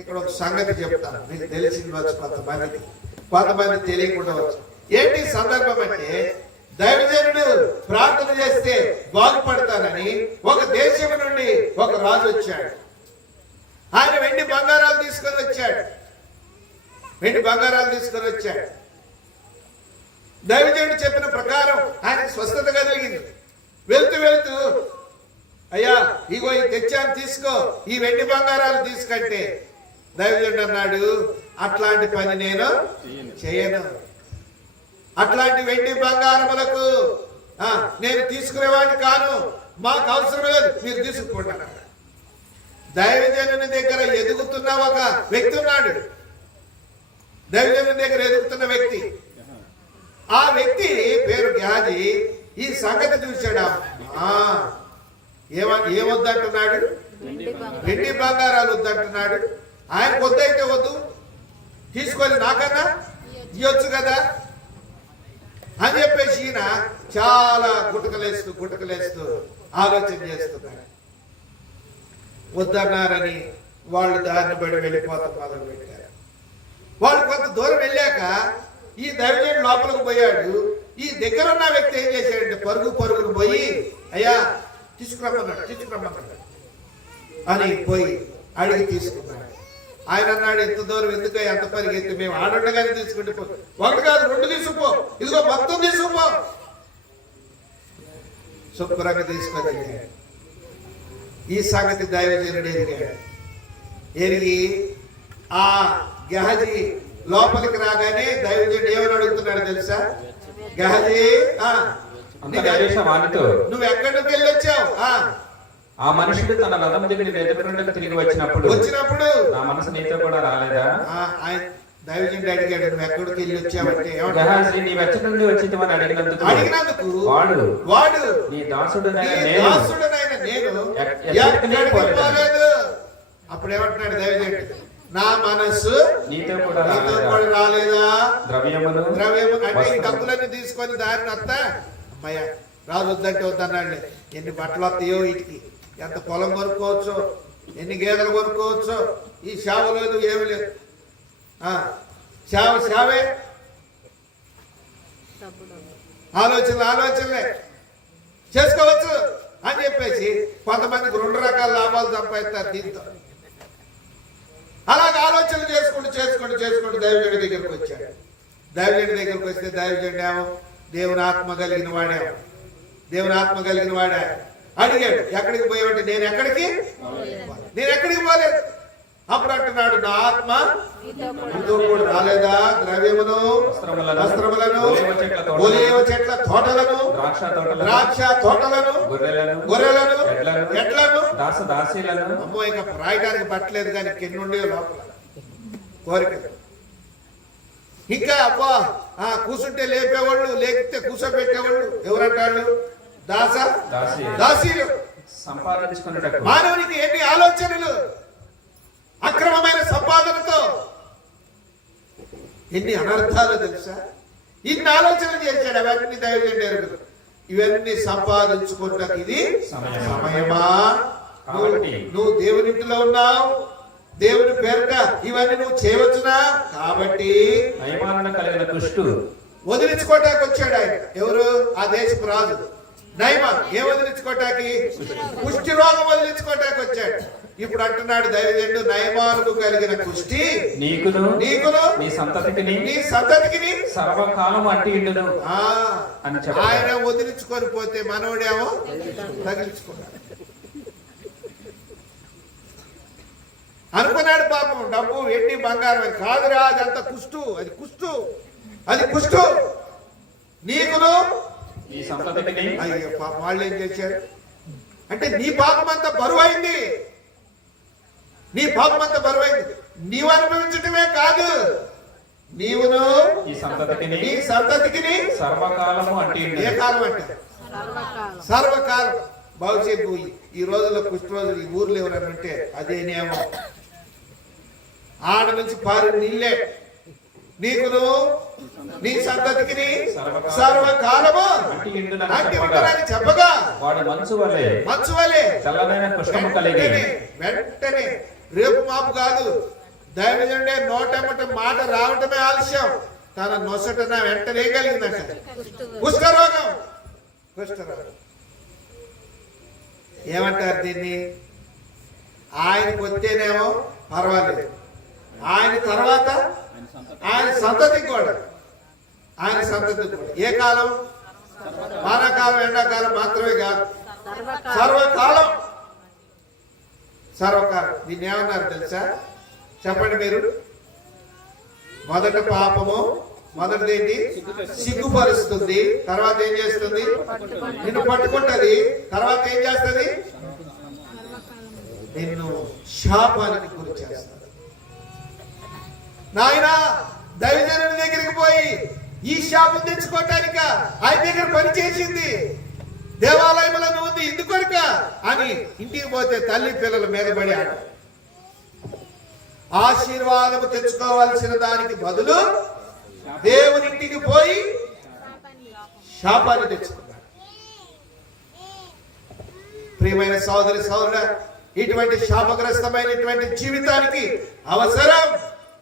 ఇక్కడ ఒక సంగతి చెప్తాను, మీకు తెలిసింది వచ్చు, కొంతమంది తెలియకుండా వచ్చు. ఏంటి సందర్భం అంటే, దైవజనుడు ప్రార్థన చేస్తే బాగుపడతానని ఒక దేశం నుండి ఒక రాజు వచ్చాడు. ఆయన వెండి బంగారాలు తీసుకొని వచ్చాడు. దైవజనుడు చెప్పిన ప్రకారం ఆయన స్వస్థత కలిగింది. వెళ్తూ అయ్యా ఇగో ఈ తెచ్చాను, తీసుకో, ఈ వెండి బంగారాలు తీసుకంటే దైవజనుడు అన్నాడు, అట్లాంటి పని నేను చేయను. అట్లాంటి వెండి బంగారములకు నేను తీసుకునేవాడిని కాను. మాకు అవసరం లేదు, మీరు తీసుకుపోండి. దైవజనుని దగ్గర ఎదుగుతున్న ఒక వ్యక్తి ఉన్నాడు. దైవజనుని దగ్గర ఎదుగుతున్న వ్యక్తి, ఆ వ్యక్తి పేరు గెహాజీ. ఈ సంగతి చూశాడు. ఏమొద్దంటున్నాడు? వెండి బంగారాలు వద్దంటున్నాడు. ఆయన వద్దైతే వద్దు, తీసుకొని నాకన్నా ఇవ్వచ్చు కదా అని చెప్పేసి ఈయన చాలా గుటకలేస్తూ ఆలోచన చేస్తున్నాడు. వద్దన్నారని వాళ్ళు దారిని బడి వెళ్ళిపోతాం మొదలు పెట్టారు. వాళ్ళు కొంత దూరం వెళ్ళాక ఈ దైవజనుడు లోపలికి పోయాడు. ఈ దగ్గర ఉన్న వ్యక్తి ఏం చేశాడంటే పరుగును పోయి, అయ్యా తీసుకురమ్మన్నాడు అని పోయి అడిగి తీసుకున్నాడు. ఆయన అన్నాడు, ఎంత దూరం ఎందుకు, ఎంత పరిగెత్తి, మేము ఆడుండగానే తీసుకుంటే ఒకటి కాదు 2 తీసుకుపో, ఇదిగో మొత్తం తీసుకుపో. శుభ్రంగా తీసుకొని ఈ సంగతి దైవజనుడు ఎరిగి ఆ గెహాజీ లోపలికి రాగానే దైవజనుడు ఏమని అడుగుతున్నాడు తెలుసా? గెహాజీ, నువ్వు ఎక్కడి నుంచి వెళ్ళి వచ్చావు? ఆ మనుషుడు తన రథం దిగి ఎదుర్కొనుటకు తిరిగి వచ్చినప్పుడు నా మనసు నీతో కూడా రాలేదా? దైవజనుడు అడిగాడు, నువ్వు ఎక్కడికి వెళ్ళి వచ్చావంటే, నీవు ఎచ్చటి నుండి వచ్చిందని అడిగినందుకు వాడు నీ దాసుడనైన నేను అప్పుడు ఏమంటున్నాడు దైవజనుడు? నా మనస్సు నీతో కూడా రాలేదా? ద్రవ్యము అంటే ఈ డబ్బులన్నీ తీసుకొని దారిని వస్తా అమ్మయ్య రాజు వద్దంటే వద్దన్నాడు. ఎన్ని బట్టలు వస్తాయో, వీటికి ఎంత పొలం కొనుక్కోవచ్చు, ఎన్ని గేదెలు కొనుక్కోవచ్చు, ఈ సేవ లేదు, ఏమి లేదు, సేవే ఆలోచనలే చేసుకోవచ్చు అని చెప్పేసి కొంతమందికి 2 రకాల లాభాలు సంపాదిస్తారు దీంతో. అలాగే ఆలోచనలు చేసుకుంటూ దైవజనుడి దగ్గరకు వచ్చాడు. దైవజనుడి దగ్గరకు వస్తే దైవజనుడు ఏమో దేవుని ఆత్మ కలిగిన వాడే. అడిగాడు, ఎక్కడికి పోయావంటే నేను ఎక్కడికి పోలేదు. అప్పుడు అంటున్నాడు, నా ఆత్మ నీతో కూడా రాలేదా? ద్రవ్యమును, వస్త్రములను, ఒలీవ చెట్ల తోటలను, ద్రాక్ష తోటలను, గొర్రెలను, ఎడ్లను, అమ్మో ఇంకా రాయడానికి పట్టలేదు కానీ కింద ఉండే లోపల కోరిక. ఇంకా అబ్బా కూర్చుంటే లేపేవాళ్ళు, లేకపోతే కూర్చోబెట్టేవాళ్ళు ఎవరంటాడు? దాసీలు. మానవునికి ఎన్ని ఆలోచనలు, అక్రమమైన సంపాదనతో ఎన్ని అనర్థాలు తెలుసా? ఇన్ని ఆలోచనలు చేశాడు. అవన్నీ దైవజనుడు ఇవన్నీ సంపాదించుకుంటానికి ఇది సమయమా? నువ్వు దేవుని ఇంటిలో ఉన్నావు, దేవుని పేరుట ఇవన్నీ నువ్వు చేయవచ్చునా? కాబట్టి వదిలించుకోవటానికి వచ్చాడు ఆయన. ఎవరు? ఆ దేశపు రాజు నయమాన్. ఏ వదిలించుకోవటానికి? కుష్టి రోగం వదిలించుకోవటానికి వచ్చాడు. ఇప్పుడు అంటున్నాడు దైవజనుడు, నయమానుకు కలిగిన కుష్టి నీకును నీ సంతతికి సర్వకాలం అట్టి ఇండును అని చెప్పాడు. ఆయన వదిలించుకొని పోతే మనోడేమో తగిలించుకున్నాడు అనుకున్నాడు. పాపం డబ్బు వెండి బంగారం కాదురా, అదంతా కుష్టు. అది కుష్టు నీకును నీ సంతతికి. అయ్యో పాప, వాళ్ళు ఏం చేశారు అంటే నీ పాపం అంతా బరువైంది. నీవు అనుభవించటమే కాదు, నీవును ఈ సంతతికి సర్వకాలము అంటే ఏ కాలం అంటే సర్వకాలం. భవిష్యత్తు ఈ రోజుల్లో కుష్టి రోజులు ఈ ఊర్లో ఎవరైనా ఉంటే అదే నియమం. ఆడ నుంచి పారు నీళ్ళే. నీకును నీ సంతతికి సర్వకాలము అంటే ఉండడానికి చెప్పగా వాడు మంచు వలె చల్లనైన పుష్పము కలిగి. వెంటనే రేపు మాపు కాదు, దైవజనుడే నోటెమ్మట మాట రావటమే ఆలస్యం. తన నొసటన వెంటనే కలిగిందంట కుష్ఠరోగం. ఏమంటారు దీన్ని? ఆయనకు వస్తేనేమో పర్వాలేదు, ఆయన తర్వాత ఆయన సంతతికి కూడా. ఏ కాలం? వానాకాలం, ఎండాకాలం మాత్రమే కాదు, సర్వకాలం. దీన్ని ఏమన్నారు తెలుసా? చెప్పండి మీరు. మొదటిది ఏంటి? సిగ్గుపరుస్తుంది. తర్వాత ఏం చేస్తుంది? నిన్ను పట్టుకుంటది. తర్వాత ఏం చేస్తుంది? నిన్ను శాపానికి గురి చేస్తుంది. నాయనా, దైవజనుడి దగ్గరికి పోయి ఈ శాపం తెచ్చుకోవటానిక ఆయన దగ్గర పని చేసింది, దేవాలయంలో ఉంది ఇందుకొరక అని ఇంటికి పోతే తల్లి పిల్లల మీద పడి ఆశీర్వాదము తెచ్చుకోవాల్సిన దానికి బదులు దేవుని ఇంటికి పోయి శాపాన్ని తెచ్చుకున్నాడు. ప్రియమైన సోదరుడా, ఇటువంటి శాపగ్రస్తమైనటువంటి జీవితానికి అవసరం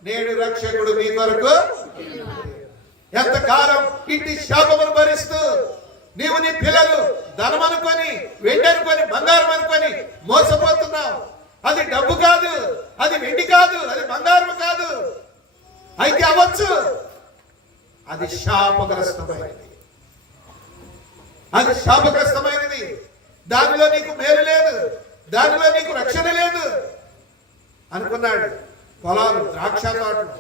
నేడు రక్షకుడు మీ కొరకు. ఎంతకాలం ఇంటి శాపమును భరిస్తూ నీవు నీ పిల్లలు ధనం అనుకొని, వెండి అనుకొని, బంగారం అనుకొని మోసపోతున్నావు. అది డబ్బు కాదు, అది వెండి కాదు, అది బంగారం కాదు. అయితే అవ్వచ్చు, అది శాపగ్రస్తమైనది. దానిలో నీకు మేలు లేదు, దానిలో నీకు రక్షణ లేదు అనుకున్నాడు. పొలాలు, ద్రాక్ష తోటలు,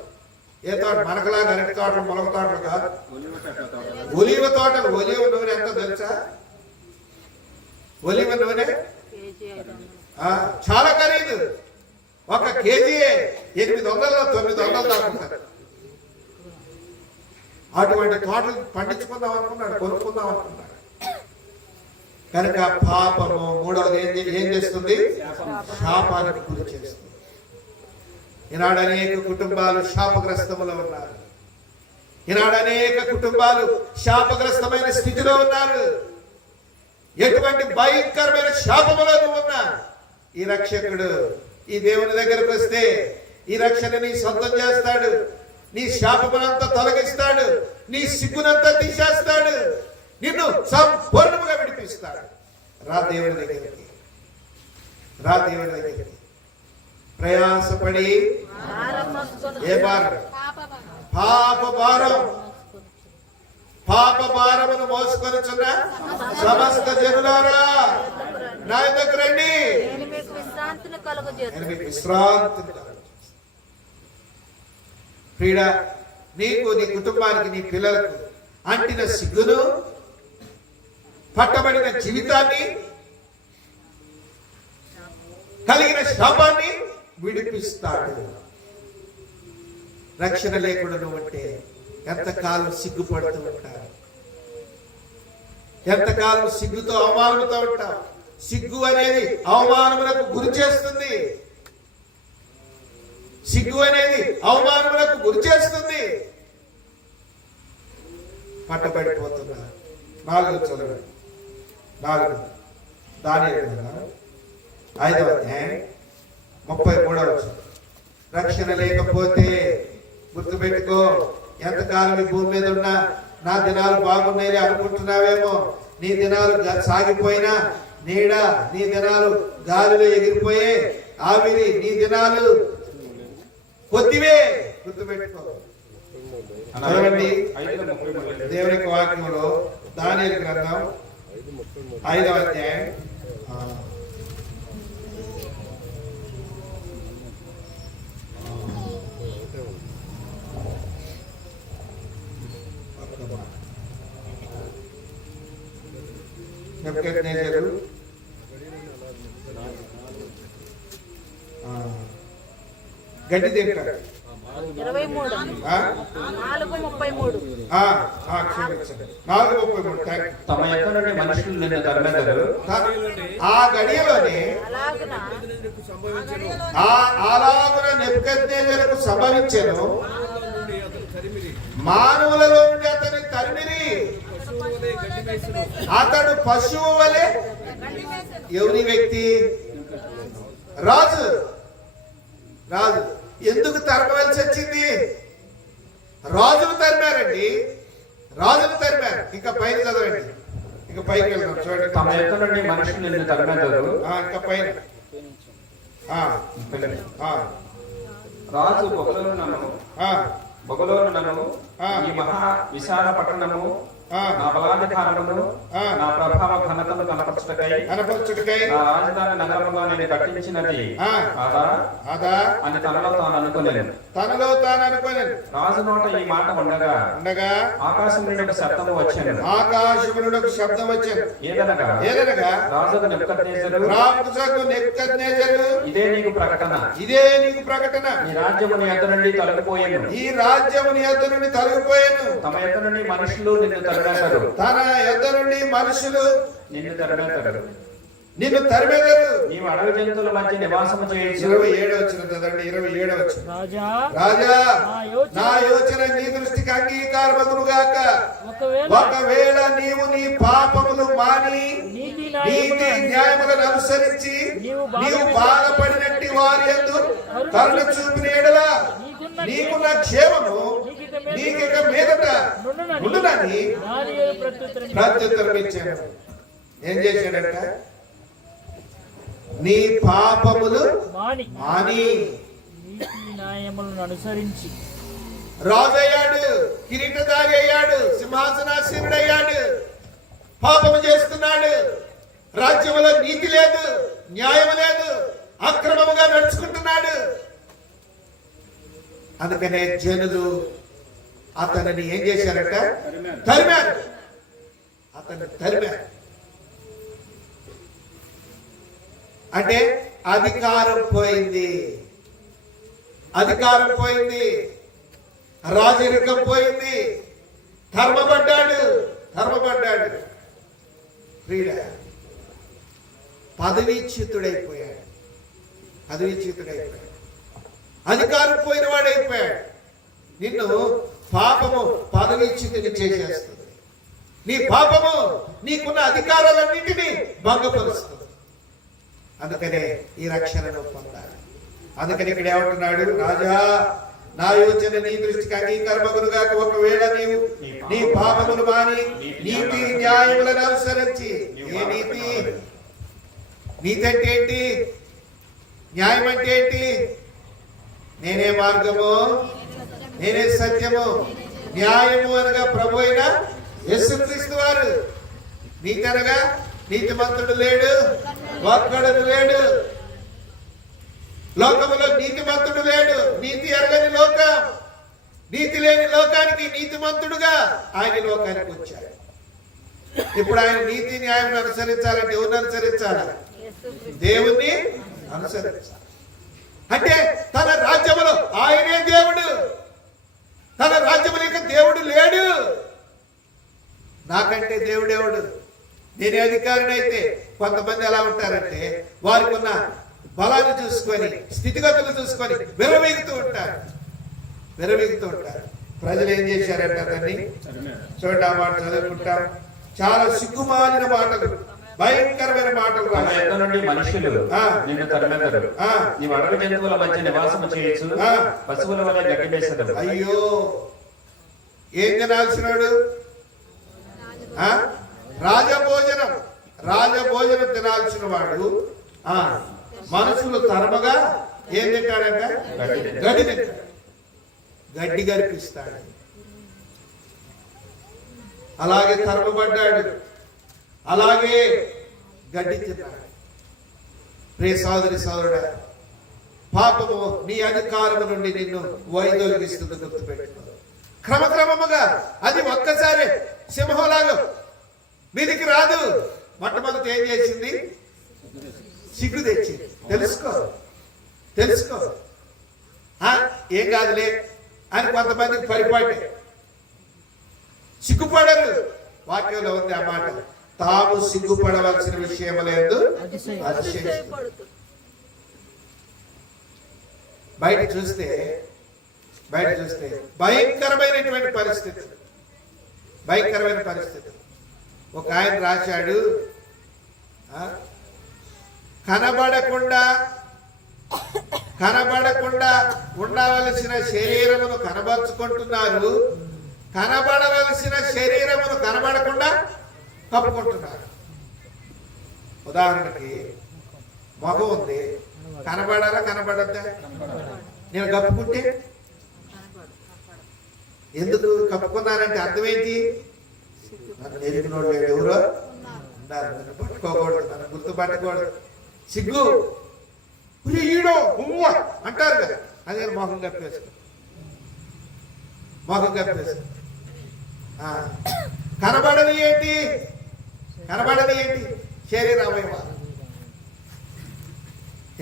ఏ తోట? మనకలాగా అరటి తోటలు, మొలక తోటలు కాదు, ఒలీవ తోటలు. ఒలీవ నూనె ఎంత తెలుసా? ఒలీవ నూనె చాలా ఖరీదు. 1 కేజీ 800 900 దాకుంటారు. అటువంటి తోటలు పండించుకుందాం అనుకున్నాడు, కొనుక్కుందాం అనుకున్నాడు. కనుక పాపము మూడవది ఏం చేస్తుంది? శాపానికి గురి చేస్తుంది. ఈనాడు అనేక కుటుంబాలు శాపగ్రస్తములో ఉన్నారు. ఈనాడు అనేక కుటుంబాలు శాపగ్రస్తమైన స్థితిలో ఉన్నారు. ఎటువంటి భయంకరమైన శాపములో నువ్వు ఉన్నా, ఈ రక్షకుడు ఈ దేవుని దగ్గరకు వస్తే ఈ రక్షణని సొంతం చేస్తాడు. నీ శాపమునంతా తొలగిస్తాడు, నీ సిగ్గునంతా తీసేస్తాడు, నిన్ను సంపూర్ణముగా విడిపిస్తాడు. రా దేవుని దగ్గరికి, ప్రయాసపడి ఏ భారం? పాప భారమును మోసుకొనుచున్న సమస్త జనులారా నా యొద్దకు రండి, నేను మీకు విశ్రాంతిని కలుగజేస్తాను. నేను మీకు విశ్రాంతిని కలుగజేస్తాను. ప్రియుడా, నీకు నీ కుటుంబానికి నీ పిల్లలకు అంటిన సిగ్గును, పట్టబడిన జీవితాన్ని, కలిగిన శాపాన్ని విడిపిస్తాడు. రక్షణ లేకుండా నువ్వు అంటే ఎంతకాలం సిగ్గుపడుతూ ఉంటావు, ఎంతకాలం సిగ్గుతో అవమానముతో ఉంటావు. సిగ్గు అనేది అవమానములకు గురి చేస్తుంది. సిగ్గు అనేది అవమానములకు గురి చేస్తుంది. పట్టబడిపోతున్నా 4 చదవండి. 4 దానియేలు గ్రంథం 5వ అధ్యాయం 33వ వచనం. రక్షణ లేకపోతే గుర్తుపెట్టుకో, ఎంతకాలం ఈ భూమి మీద ఉన్నా నా దినాలు బాగున్నాయి అనుకుంటున్నావేమో. నీ దినాలు సాగిపోయినా నీడ, నీ దినాలు గాలిలో ఎగిరిపోయే ఆవిరి, నీ దినాలు కొద్దివే. గుర్తుపెట్టుకో. చదవండి దేవుని యొక్క వాక్యంలో దానియేలు గ్రంథం 5వ అధ్యాయం 'నెబుకద్నెజరు గడ్డి తింటాడు. 23 ఆ? 4:33. క్షమించండి. 4:33. తమ యొక్క నుండి మనుషులు నిన్ను తరిమెదరు. ఆ గడియలోనే అలాగున నెబుకద్నెజరుకు సంభవించెను. మానవులలో నుండి అతని తరిమిరి. అతడు పశువు వలె. ఎవరి వ్యక్తి? రాజు. రాజు ఎందుకు తరమవలసి వచ్చింది? రాజును తరిమారండి, రాజును తరిమారు. ఇంకా పైన చదవండి, ఇంకా పైకి వెళ్దాం. చూడండి. తమ యొక్క నుండి మనుషులు నిన్ను తరిమెదరు. ఇంకా పైన రాజు బొగలోను నన్ను ఈ మహా విశాల పట్టణము నా బలాధికారమును నా ప్రభావ ఘనతను కనపరచుటకై నా రాజధాని నగరముగా నేను కట్టించినది అదా అని తనలో తాను అనుకోలేను. రాజు నోట ఈ మాట ఉండగా ఆకాశం నుండి ఒక శబ్దము వచ్చాను. ఏదనగా రాజుకు నెబుకద్నెజరు, ఇదే నీకు ప్రకటన. ఈ రాజ్యము నీ యొద్ద నుండి తొలగిపోయాను. తమ యొద్ద నుండి మనుషులు నిన్ను తరిమేదరు. తన యొద్ద నుండి మనుషులు నిన్ను తరిమేదరు. నీవు అడవి జంతువుల మధ్య నివాసము చేయొచ్చు. 27 వచ్చిన చదవండి. 27 వచ్చిన. రాజా నా యోచన నీ దృష్టికి అంగీకారమగును గాక. ఒకవేళ నీవు నీ పాపములు మాని నీతి న్యాయములను అనుసరించి నీవు బాధపడినట్టి వారి యందు కరుణ చూపిన యెడల నీకున్న క్షేమము నీకిక మీదట ఉండునని ప్రత్యుత్తరం ఇచ్చాడు. ఏం చేశాడంట? నీ పాపములు మాని న్యాయములను అనుసరించి రాజు అయ్యాడు, కిరీటధారి అయ్యాడు, సింహాసనాసీనుడు అయ్యాడు. పాపము చేస్తున్నాడు. రాజ్యంలో నీతి లేదు, న్యాయం లేదు, అక్రమముగా నడుచుకుంటున్నాడు. అందుకనే జనులు అతనిని ఏం చేశారట? తరిమారు. అతన్ని తరిమారు. అంటే అధికారం పోయింది, రాజరికం పోయింది. ధర్మపడ్డాడు. పదవీచ్యుతుడైపోయాడు. అధికారం పోయిన వాడైపోయాడు. నిన్ను పాపము పదవీచ్యుతుని చేసేస్తుంది. నీ పాపము నీకున్న అధికారాలన్నింటినీ భంగపరుస్తుంది. అందుకనే ఈ రక్షణను పొందాలి. అందుకని ఇక్కడ ఏమంటున్నాడు? రాజా నా యోచన నీ దృష్టికి అంగీకారమగును గాక. ఒకవేళ నీవు నీ పాపములు మాని నీతి న్యాయములను అనుసరించి. ఏ నీతి? నీతి అంటే ఏంటి? న్యాయం అంటే ఏంటి? నేనే మార్గము, నేనే సత్యము, న్యాయము అనగా ప్రభు అయిన యేసుక్రీస్తు వారు. నీతి అనగా నీతిమంతుడు లేడు, ఒక్కడు లేడు. లోకములో నీతిమంతుడు లేడు. నీతి ఎరగని లోకం, నీతి లేని లోకానికి నీతిమంతుడుగా ఆయన లోకానికి వచ్చాడు. ఇప్పుడు ఆయన నీతి న్యాయం అనుసరించాలంటే ఎవరిని అనుసరించాలి? దేవుణ్ణి అనుసరించాలి. అంటే తన రాజ్యములో ఆయనే దేవుడు. తన రాజ్యములో ఇంకా దేవుడు లేడు. నాకంటే దేవుడెవడు? నేనే అధికారిని అయితే కొంతమంది ఎలా ఉంటారంటే వారికి ఉన్న బలాన్ని చూసుకొని, స్థితిగతులు చూసుకొని విరవీగుతూ ఉంటారు. ప్రజలు ఏం చేశారంటే అతన్ని చూడండి, ఆ మాట చదువుకుంటాం. చాలా సిగ్గుమాలిన మాటలు, భయంకరమైన మాటలు. తమ యొద్ద నుండి మనుషులు నిన్ను తరిమెదరు. నీవు అడవి జంతువుల మధ్య నివాసము చేయొచ్చు, పశువుల వలె గడ్డి వేసెదవు. అయ్యో, ఏం తినాల్సినాడు? రాజభోజనం తినాల్సిన వాడు మనుషులు తరమగా ఏం తింటాడంట? గడ్డి తింటాడు. గడ్డి గరిపిస్తాడు. అలాగే తరమబడ్డాడు, అలాగే గడ్డి తిన్నాడు. ప్రియ సోదరి సోదరుడా, పాపము నీ అధికారము నుండి నిన్ను వైదొలిగిస్తుంది. గుర్తుపెట్టుకో. క్రమక్రమముగా అది ఒక్కసారి సింహంలాగా మీదికి రాదు. మొట్టమొదటి ఏం చేసింది? సిగ్గు తెచ్చింది. తెలుసుకో ఏం కాదులే అని కొంతమందికి పరిపాటే. సిగ్గుపడరు. వాక్యంలో ఉంది ఆ మాట, తాము సిగ్గుపడవలసిన విషయం లేదు. బయట చూస్తే భయంకరమైనటువంటి పరిస్థితి. ఒక ఆయన రాశాడు, కనబడకుండా ఉండవలసిన శరీరమును కనబరుచుకుంటున్నారు, కనబడవలసిన శరీరమును కనబడకుండా కప్పుకుంటున్నారు. ఉదాహరణకి మగం ఉంది, కనబడాలా కనబడద్దా? నేను కప్పుకుంటే ఎందుకు కప్పుకున్నారంటే అర్థమేంటి? నన్ను ఎరిగినోడు ఎవరో ఉన్నారు, నన్ను పట్టుకోకూడదు, నన్ను గుర్తుపట్టకూడదు. సిగ్గు ఈడో అంటారు కదా, అదే మొహం కప్పేసుకో. కనబడని ఏంటి? శరీర అవయవాలు.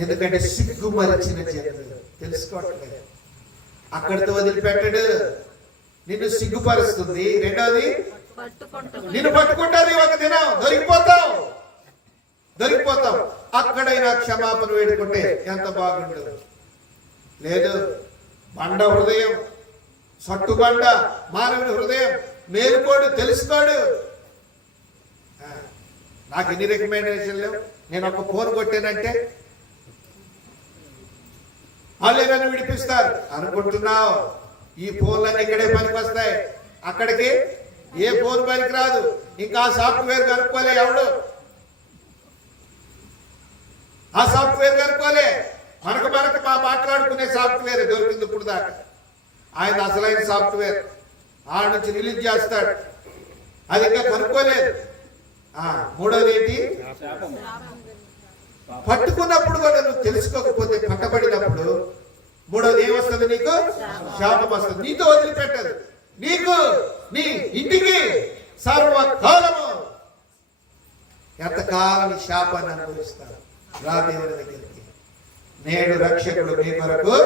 ఎందుకంటే సిగ్గు మరచిన జనులు తెలుసుకోవట్లేదు. అక్కడితో వదిలిపెట్టడు, నిన్ను సిగ్గుపరుస్తుంది. రెండోది, నిన్ను పట్టుకుంటుంది. ఒక దినం దొరికిపోతావు. అక్కడైనా క్షమాపణ వేడుకుంటే ఎంత బాగుండదు. లేదు, బండ హృదయం, సట్టుబండ మానవుని హృదయం మేలుకోడు, తెలుసుకోడు. నాకు ఎన్ని రికమెండేషన్ లేవు. నేను ఒక ఫోన్ కొట్టానంటే వాళ్ళే నన్ను విడిపిస్తారు అనుకుంటున్నావు. ఈ ఫోన్లన్నీ ఇక్కడే పనికి వస్తాయి, అక్కడికి ఏ ఫోన్ పనికి రాదు. ఇంకా ఆ సాఫ్ట్వేర్ కనుక్కోలే ఎవడు, ఆ సాఫ్ట్వేర్ కనుక్కోలే. మనకు మా మాట్లాడుకునే సాఫ్ట్వేర్ దొరికింది ఇప్పుడు దాకా. ఆయన అసలైన సాఫ్ట్వేర్ ఆ నుంచి రిలీజ్ చేస్తాడు, అది ఇంకా కనుక్కోలేదు. మూడోది ఏంటి? పట్టుకున్నప్పుడు కూడా నువ్వు తెలుసుకోకపోతే, పట్టబడినప్పుడు మూడోది ఏమొస్తుంది? నీకు శాపం వస్తుంది. నీతో వదిలిపెట్టదు. నీకు, నీ ఇంటికి సర్వకాలము ఎంతకాలం ఈ శాపాన్ని అనుభవిస్తారు. రా దేవుని దగ్గరికి. నేడు రక్షకుడు మీ కొరకు,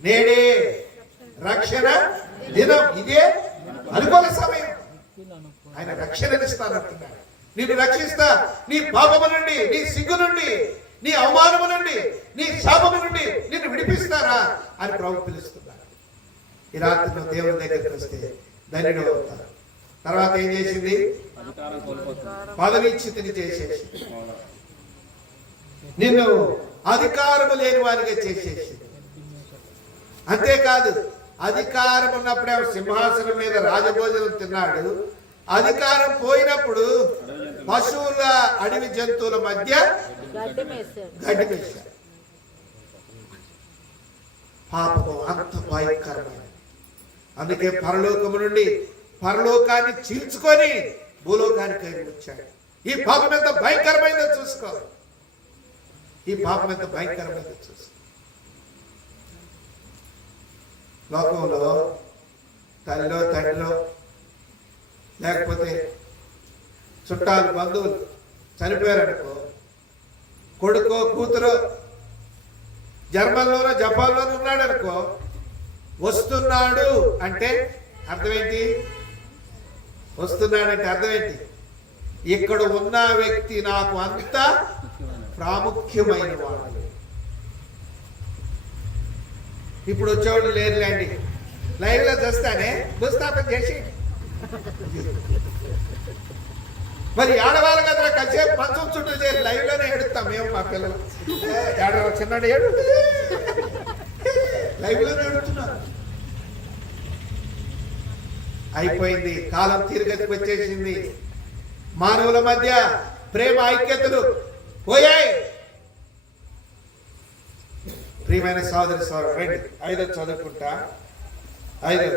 నేడే రక్షణ దినం, ఇదే అనుకూల సమయం. ఆయన రక్షణనిస్తానంటున్నాడు. నిన్ను రక్షిస్తా, నీ పాపము నుండి, నీ సిగ్గు నుండి, నీ అవమానము నుండి, నీ శాపము నుండి నిన్ను విడిపిస్తారా అని ప్రభు పిలుస్తున్నాడు. ఈ రాత్రిలో దేవుని దగ్గరికి వస్తే ధన్యుడు అవుతారు. తర్వాత ఏం చేసింది? పదవిచ్యుతిని చేసేసి నిన్ను అధికారము లేని వారిగా చేసేసి. అంతేకాదు, అధికారం ఉన్నప్పుడే సింహాసనం మీద రాజభోజనం తిన్నాడు. అధికారం పోయినప్పుడు పశువుల, అడవి జంతువుల మధ్య గడ్డి వేశాడు. పాపము అంత భయంకరమైన. అందుకే పరలోకము నుండి పరలోకాన్ని చీల్చుకొని భూలోకానికి వచ్చాడు. ఈ పాపం ఎంత భయంకరమైందో చూసుకో. ఈ పాపం ఎంత భయంకరమైందో చూసుకో. లోకంలో తల్లిలో తండ్రిలో లేకపోతే చుట్టాలు బంధువులు చనిపోయారనుకో, కొడుకో కూతురు జర్మన్లోనో జపాన్లోనో ఉన్నాడు అనుకో, వస్తున్నాడు అంటే అర్థమేంటి? వస్తున్నాడంటే అర్థమేంటి? ఇక్కడ ఉన్న వ్యక్తి నాకు అంత ప్రాముఖ్యమైన వాడు. ఇప్పుడు వచ్చేవాళ్ళు లేరులేండి, లైవ్ లో చూస్తానే భూస్థాపన చేసి మరి ఆడవాళ్ళ కదా కాసేపు మంచం చుట్టూ చేరి లైవ్ లోనే ఏడుస్తాం మేము. మా పిల్లలు చిన్నాడు ఏడు లైవ్ లోనే ఏడుతున్నారు. అయిపోయింది, కాలం తీరుగతికి వచ్చేసింది. మానవుల మధ్య ప్రేమ ఐక్యతలు పోయాయి. ప్రియమైన సోదరి సోదరు రండి, 5వ చదువుకుంటా. 5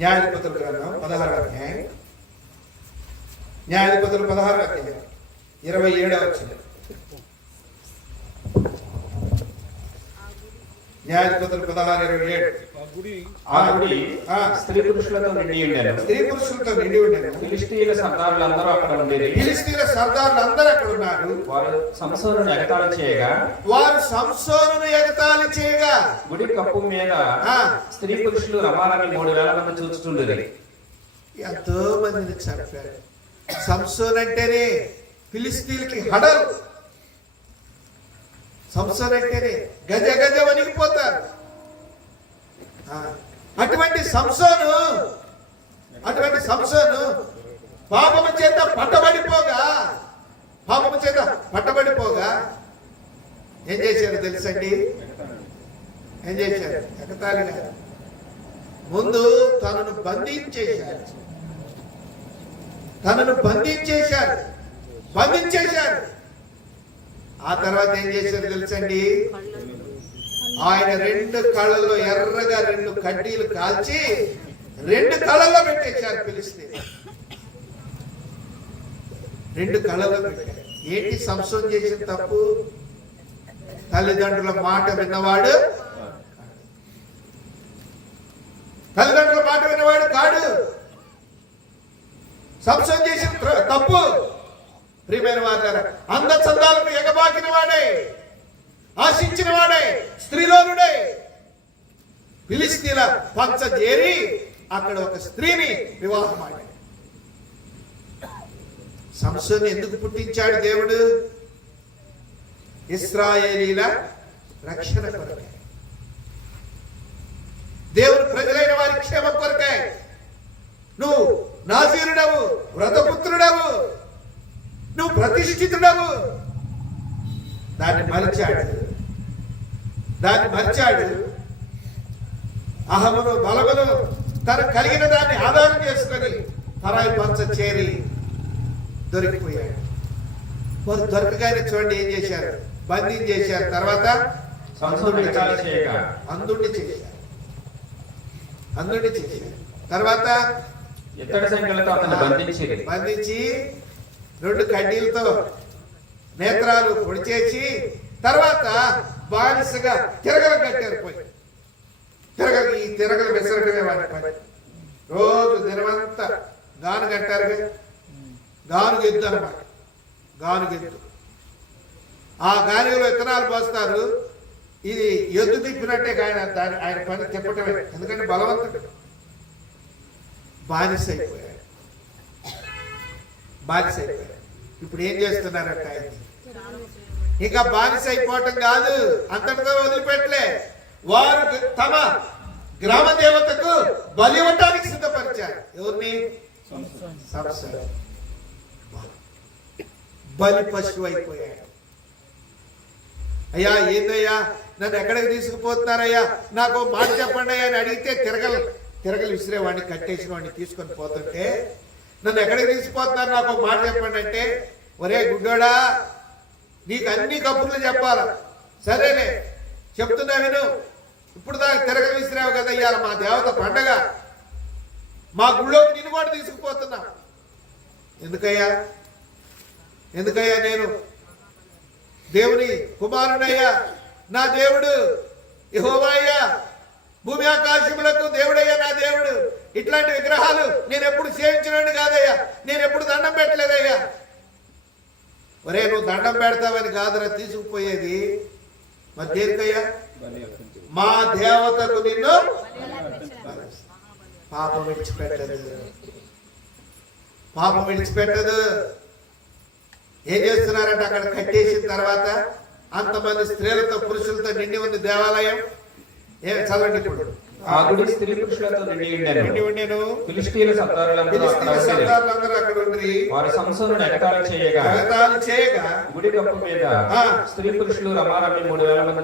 న్యాయాధిపతుల గ్రంథం 16వ అధ్యాయం. న్యాయాధిపతులు 16వ అధ్యాయం 27వ వచనం. న్యాయాధిపతులు 16:27. ఆ గుడి స్త్రీ పురుషులతో నిండి ఉండేను. స్త్రీ పురుషులతో నిండి ఉండేను. ఫిలిష్తీయుల సర్దారులందరూ అక్కడ ఉండేది. ఫిలిష్తీయుల సర్దారులందరూ అక్కడ ఉన్నారు. వారు సంసోనును ఎగతాళి చేయగా గుడి కప్పు మీద స్త్రీ పురుషులు రమారమి 3000 మంది చూస్తుండేది. ఎంతో మందిని చంపారు. సంసోన్ అంటేనే ఫిలిష్తీయులకి హడలు. సంసోన్ అంటేనే గజ గజ వణికిపోతారు. అటువంటి సంసోను పాపము చేత పట్టబడిపోగా ఏం చేశారు తెలుసండి? ఏం చేశారు? ఎగతాళిగా ముందు తనను బంధించేశారు. ఆ తర్వాత ఏం చేశారు తెలుసండి? ఆయన 2 కళ్ళల్లో ఎర్రగా 2 కడ్డీలు కాల్చి 2 కళ్ళల్లో పెట్టేశారు. పిలిస్తే 2 కళ్ళల్లో పెట్టారు. ఏంటి సంసోన్ చేసిన తప్పు? తల్లిదండ్రుల మాట విన్నవాడు కాడు. సంసోన్ చేసిన తప్పు ప్రియమైన వారు అందచందాలకు ఎగబాకిన వాడే, ఆశించిన వాడే, స్త్రీలోనుడే ఫిలిష్తీయుల పంచజేరి అక్కడ ఒక స్త్రీని వివాహం ఆడాడు. సంసోను ఎందుకు పుట్టించాడు దేవుడు? ఇశ్రాయేలీల రక్షణ కొరకే, దేవుడు ప్రజలైన వారి క్షేమం కొరకే. నువ్వు నాజీరుడవు, వ్రతపుత్రుడవు, నువ్వు ప్రతిష్ఠితుడవు. దాన్ని మరిచాడు. అహమును బలమును తను కలిగిన దాన్ని ఆధారం చేసుకొని పరాయి పంచ చేరి దొరికిపోయాడు. వారు దొరకగానే చూడండి ఏం చేశారు? బంధించేశారు. తర్వాత అందుండి చేశారు. తర్వాత బంధించి 2 కడ్డీలతో నేత్రాలు పొడిచేసి తర్వాత బానిసగా తిరగలు కట్టారు. పోయి తిరగలు విసరడమే వాటి పని. రోజు దినమంతా గాను కట్టారు. గానుగెద్దు అనమాట. గానుగెద్దు. ఆ గానుగలో విత్తనాలు పోస్తారు. ఇది ఎద్దు తిప్పినట్టే ఆయన పని తిప్పటమే. ఎందుకంటే బలవంతుడు. బానిస అయిపోయాడు. ఇప్పుడు ఏం చేస్తున్నారట? ఆయన ఇంకా బానిస అయిపోవటం కాదు, అంతటితో వదిలిపెట్టలే. వారు తమ గ్రామ దేవతకు బలి ఇవ్వటానికి సిద్ధపరిచారు. ఎవరిని? బలి పశువు అయిపోయాడు. అయ్యా ఏందయ్యా నన్ను ఎక్కడికి తీసుకుపోతున్నారయ్యా, నాకు మాట చెప్పండి అయ్యా అని అడిగితే తిరగలు విసిరేవాడిని, కట్టేసిన వాడిని తీసుకొని పోతుంటే, నన్ను ఎక్కడికి తీసుకుపోతున్నారు నాకు మాట చెప్పండి అంటే, ఒరే గుడ్డోడా నీకు అన్ని కబుర్లు చెప్పాలా? సరేలే చెప్తున్నా విను. ఇప్పుడు దాకా తిరగలు విసిరావు కదా, ఇవాళ మా దేవత పండగ, మా గుళ్ళోకి నిన్ను కూడా తీసుకుపోతున్నా. ఎందుకయ్యా నేను దేవుని కుమారుడయ్యా, నా దేవుడు యెహోవా అయ్యా, భూమి ఆకాశములకు దేవుడయ్యా నా దేవుడు. ఇట్లాంటి విగ్రహాలు నేను ఎప్పుడు సేవించినట్టు కాదయ్యా, నేను ఎప్పుడు దండం పెట్టలేదయ్యా. ఒరే, నువ్వు దండం పెడతావని కాదురా తీసుకుపోయేది, మరి దేనికయ్యా? మా దేవతకు నిన్ను పాపం విడిచిపెట్టదు. ఏం చేస్తున్నారంటే అక్కడ కట్టేసిన తర్వాత అంతమంది స్త్రీలతో పురుషులతో నిండి ఉంది దేవాలయం. ఏం చదవండి ఇప్పుడు. ఆ గుడి స్త్రీ పురుషులతో నిండి ఉండెను. ఫిలిష్తీయుల సర్దారులందరూ అక్కడ ఉండి వారు సంసోనును ఎగతాళి చేయగా గుడి గొప్ప మీద స్త్రీ పురుషులు రమారమి 3000 మంది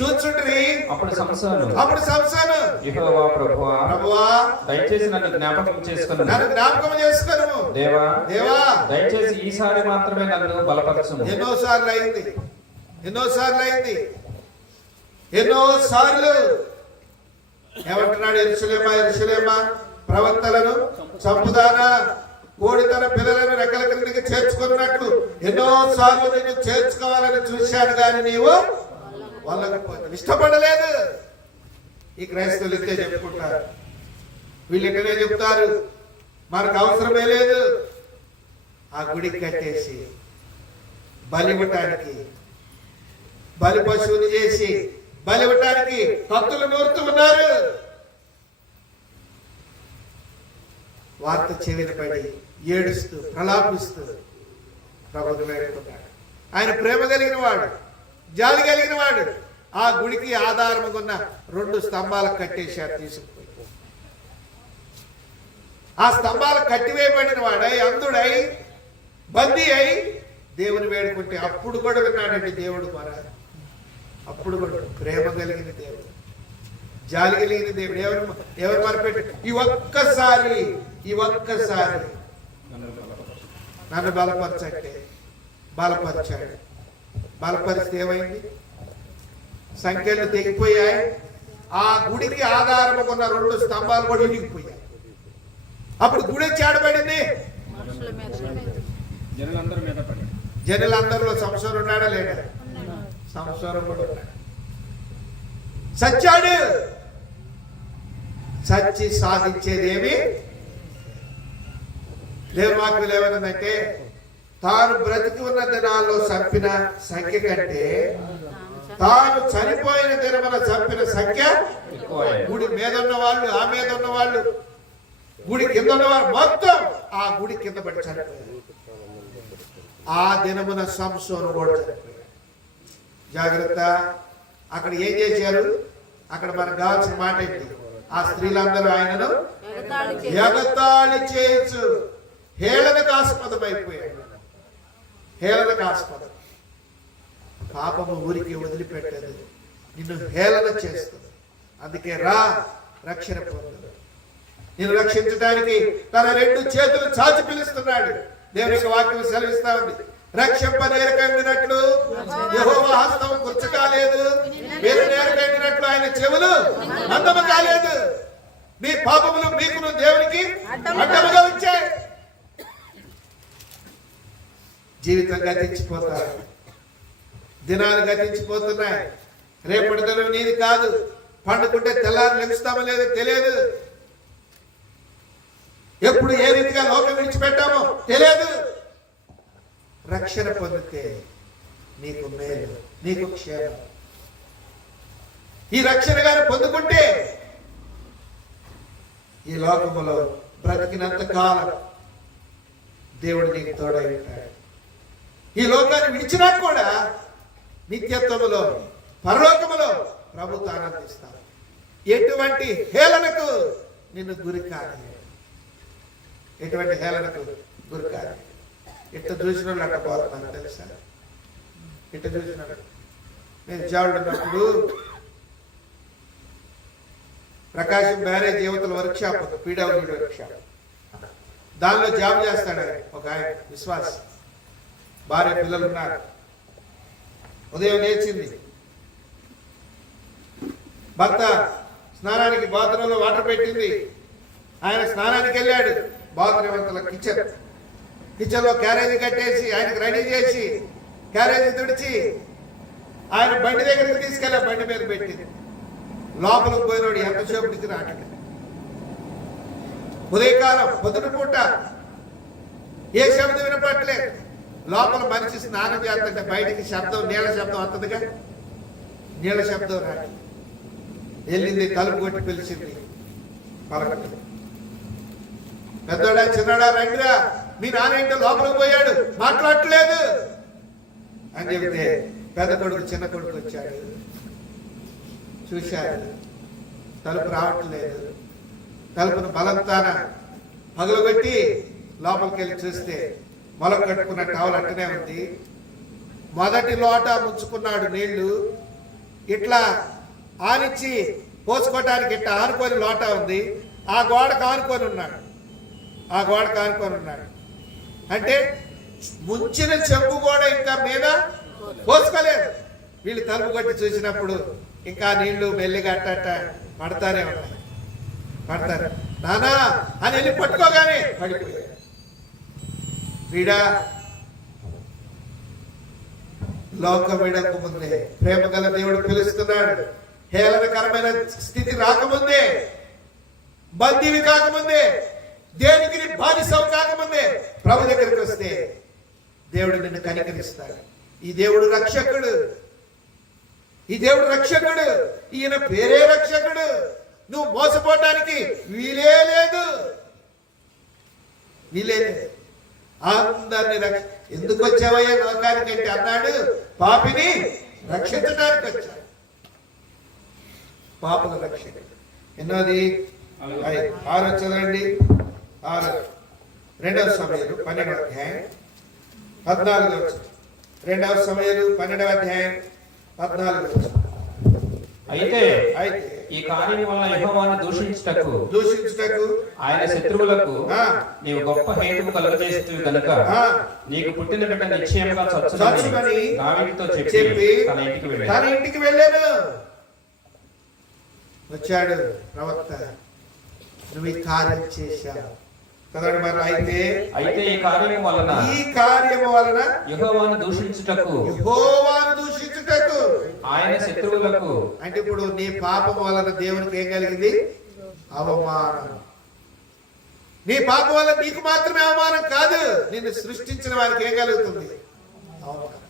చూచుచుండ్రి. అప్పుడు సంసోను యెహోవా ప్రభువా, దయచేసి నన్ను జ్ఞాపకం చేసుకును. దేవా దయచేసి ఈసారి మాత్రమే నన్ను బలపరచుము. ఎన్నోసార్లు ఏమంటున్నాడు? యెరూషలేమా ప్రవక్తలను చంపుదానా, కోడి తన పిల్లలను రెక్కల క్రిందికి చేర్చుకున్నట్లు ఎన్నోసార్లు నిన్ను చేర్చుకోవాలని చూశాను, కానీ నీవు వాళ్ళకపోతే ఇష్టపడలేదు. ఈ క్రైస్తవులు ఇంతే చెప్పుకుంటారు, వీళ్ళు ఇక్కడే చెప్తారు, మనకు అవసరమే లేదు. ఆ గుడికి కట్టేసి బలివ్వటానికి, బలి పశువుని చేసి బలివ్వటానికి కత్తులు నూరుతూ ఉన్నారు. వార్త చెవిన పడి ఏడుస్తూ ప్రలాపిస్తూ ప్రభువును వేడుకున్నాడు. ఆయన ప్రేమ కలిగిన వాడు, జాలి కలిగిన వాడు. ఆ గుడికి ఆధారముగా ఉన్న 2 స్తంభాలకు కట్టేశారు తీసుకుపోయి. ఆ స్తంభాలకు కట్టివేయబడిన వాడై, అంధుడై, బందీ అయి దేవుని వేడుకుంటే అప్పుడు కూడా విన్నాడండి దేవుడు. అప్పుడు కూడా ప్రేమ కలిగిన దేవుడు, జాలి కలిగిన దేవుడు. ఎవరు మరపెట్టి ఈ ఒక్కసారి నన్ను బలపరచంటే బలపరిచాడు. బలపరిస్తే ఏమైంది? సంఖ్యలు తెగిపోయాయి. ఆ గుడికి ఆధారముగా ఉన్న 2 స్తంభాలు కూడా ఇరిగిపోయాయి. అప్పుడు గుడి చేడబడింది. జనులందరిలో సంసారం ఉన్నాడా లేడా? సంసారం కూడా ఉన్నాడు. సచ్చాడు. సచ్చి సాధించేదేమి దేవుని వాక్యం ఏమన్నదంటే, తాను బ్రతికి ఉన్న దినాల్లో చంపిన సంఖ్య కంటే తాను చనిపోయిన దినమున చంపిన సంఖ్య ఎక్కువ. గుడి మీద ఉన్న వాళ్ళు, ఆ మీద ఉన్న వాళ్ళు, గుడి కింద ఉన్న వాళ్ళు మొత్తం ఆ గుడి కింద పడి చనిపోయారు. ఆ దినమున సంసోను కూడా చనిపోయాడు. జాగ్రత్త. అక్కడ ఏం చేశారు? అక్కడ మనకు కావాల్సిన మాట ఏంటి? ఆ స్త్రీలందరూ ఆయనను ఎగతాళి చేయొచ్చు, హేళనకు ఆస్పదమైపోయాడు. హేళనకు ఆస్పదం. పాపము ఊరికి వదిలిపెట్టదు, నిన్ను హేళన చేస్తుంది. అందుకే రా, రక్షణ పొందు. నిన్ను రక్షించడానికి తన 2 చేతులు చాచి పిలుస్తున్నాడు. దేవుని యొక్క వాక్యం సెలవిస్తా ఉంది, రక్షింపనేరకండినట్లు యెహోవా హస్తం కుర్చ కాలేదు, మీరు నేరకండినట్లు ఆయన చెవులు అందము కాలేదు. మీ పాపములు మీకును దేవునికి అడ్డముగా వచ్చాయి. జీవితం గతించిపోతారు, దినాలు గతించిపోతున్నాయి. రేపటి దినం నీది కాదు. పండుకుంటే తెల్లారి లభిస్తామో లేదో తెలియదు. ఎప్పుడు ఏ రీతిగా లోకం విడిచిపెట్టామో తెలియదు. రక్షణ పొందితే నీకు మేలు, నీకు క్షేమం. ఈ రక్షణ గారు పొందుకుంటే ఈ లోకములో బ్రతికినంత కాలం దేవుడు నీకు తోడై ఉంటాడు. ఈ లోకాన్ని విడిచినా కూడా నిత్యత్వములో, పరలోకములో ప్రభుత్వం ఆనందిస్తాడు. ఎటువంటి హేళనకు నిన్ను గురి కాదు. ఎటువంటి హేళనకు గురి కాదు. ఇట్ట చూసిన వాళ్ళు అట్ట పోతున్నాను తెలుసా? ఇట్ట చూసిన నేను జావుడు ఉన్నప్పుడు ప్రకాశం బ్యారేజ్ యువతల వర్క్షాప్ ఉంది, పీడబ్ల్యూడీ వర్క్షాప్. దానిలో జాబ్ చేస్తాడు ఆయన, ఒక ఆయన విశ్వాస. భార్య పిల్లలు ఉన్నారు. ఉదయం లేచింది, భర్త స్నానానికి బాత్రూంలో వాటర్ పెట్టింది. ఆయన స్నానానికి వెళ్ళాడు. బాత్రూమ్ కిచెన్ కిచెన్లో క్యారేజీ కట్టేసి ఆయనకు రెడీ చేసి క్యారేజీ తుడిచి ఆయన బండి దగ్గరికి తీసుకెళ్ళి ఆ బండి మీద పెట్టి లోపలికి పోయినోడు ఎంతసేపటికి రావట్లేదు. ఉదయకాలం పొద్దున పూట ఏ శబ్దం వినపట్లేదు. లోపల మనిషి స్నానం చేస్తుంటే బయటికి శబ్దం, నీళ్ళ శబ్దం వస్తుందిగా, నీళ్ళ శబ్దం రావట్లేదు. వెళ్ళింది, తలుపు కొట్టి పిలిచింది, పలకట్లేదు. పెద్దోడా చిన్నడా రండిరా, మీ నాన్న లోపలికి పోయాడు, మాట్లాడట్లేదు అని చెబితే పెద్ద కొడుకు చిన్న కొడుకు వచ్చాడు. చూశాడు, తలుపు రావట్లేదు. తలుపును బలంతాన పగలగొట్టి లోపలికి వెళ్ళి చూస్తే మొలక కట్టుకున్న టవల్ అట్టనే ఉంది. మొదటి లోట ముంచుకున్నాడు నీళ్లు, ఇట్లా ఆనిచ్చి పోసుకోవటానికి ఇట్లా ఆనుకొని లోట ఉంది. ఆ గోడకు ఆనుకొని ఉన్నాడు, ఆ గోడకు ఆనుకొని ఉన్నాడు. అంటే ముంచిన చెంబు కూడా ఇంకా మీద పోసుకోలేదు. వీళ్ళు తలుపు కొట్టి చూసినప్పుడు ఇంకా నీళ్లు మెల్లిగా అట్ట పడతానే ఉన్నాయి. పడతారు నానా అని వెళ్ళి పట్టుకోగానే పడిపోయాడు. వీడా లోకం వీడక ముందే ప్రేమ గల దేవుడు పిలుస్తున్నాడు. హేళనకరమైన స్థితి రాకముందే, బందీవి కాకముందే, దేనికి బానిసవు కాకముందే ప్రభు దగ్గరికి వస్తే దేవుడు నిన్ను కనికరిస్తాడు. ఈ దేవుడు రక్షకుడు, ఈ దేవుడు రక్షకుడు, ఈయన పేరే రక్షకుడు. నువ్వు మోసపోవటానికి వీలే లేదు, వీలే లేదు. అందరిని ఎందుకు వచ్చావయ్యా లోకానికి అంటే అన్నాడు, పాపిని రక్షించడానికి వచ్చాడు. పాపుల రక్షకుడు. ఎన్నోది 6 చదవండి. 6 2వ సమయాలు 12వ అధ్యాయం 14వ వచనం. 2వ సమయాలు 12వ అధ్యాయం 14వ వచనం. అయితే ఈ కార్యం వలన యెహోవాను దూషించుటకు ఆయన శత్రువులకు నీవు గొప్ప హేతువు కలుగజేస్తువి కనుక నీకు పుట్టిన బిడ్డ నిశ్చయముగా చచ్చునని దావీదుతో చెప్పి తన ఇంటికి వెళ్ళాను. వచ్చాడు ప్రవక్త, నువ్వు ఈ కార్యం చేశావు కదండి. మరి అయితే ఈ కార్యము వలన యెహోవాను దూషించుటకు ఆయన శత్రువులకు, అంటే ఇప్పుడు నీ పాపం వలన దేవునికి ఏం కలిగింది? అవమానం. నీ పాపం వల్ల నీకు మాత్రమే అవమానం కాదు, నిన్ను సృష్టించిన వారికి ఏం కలుగుతుంది? అవమానం.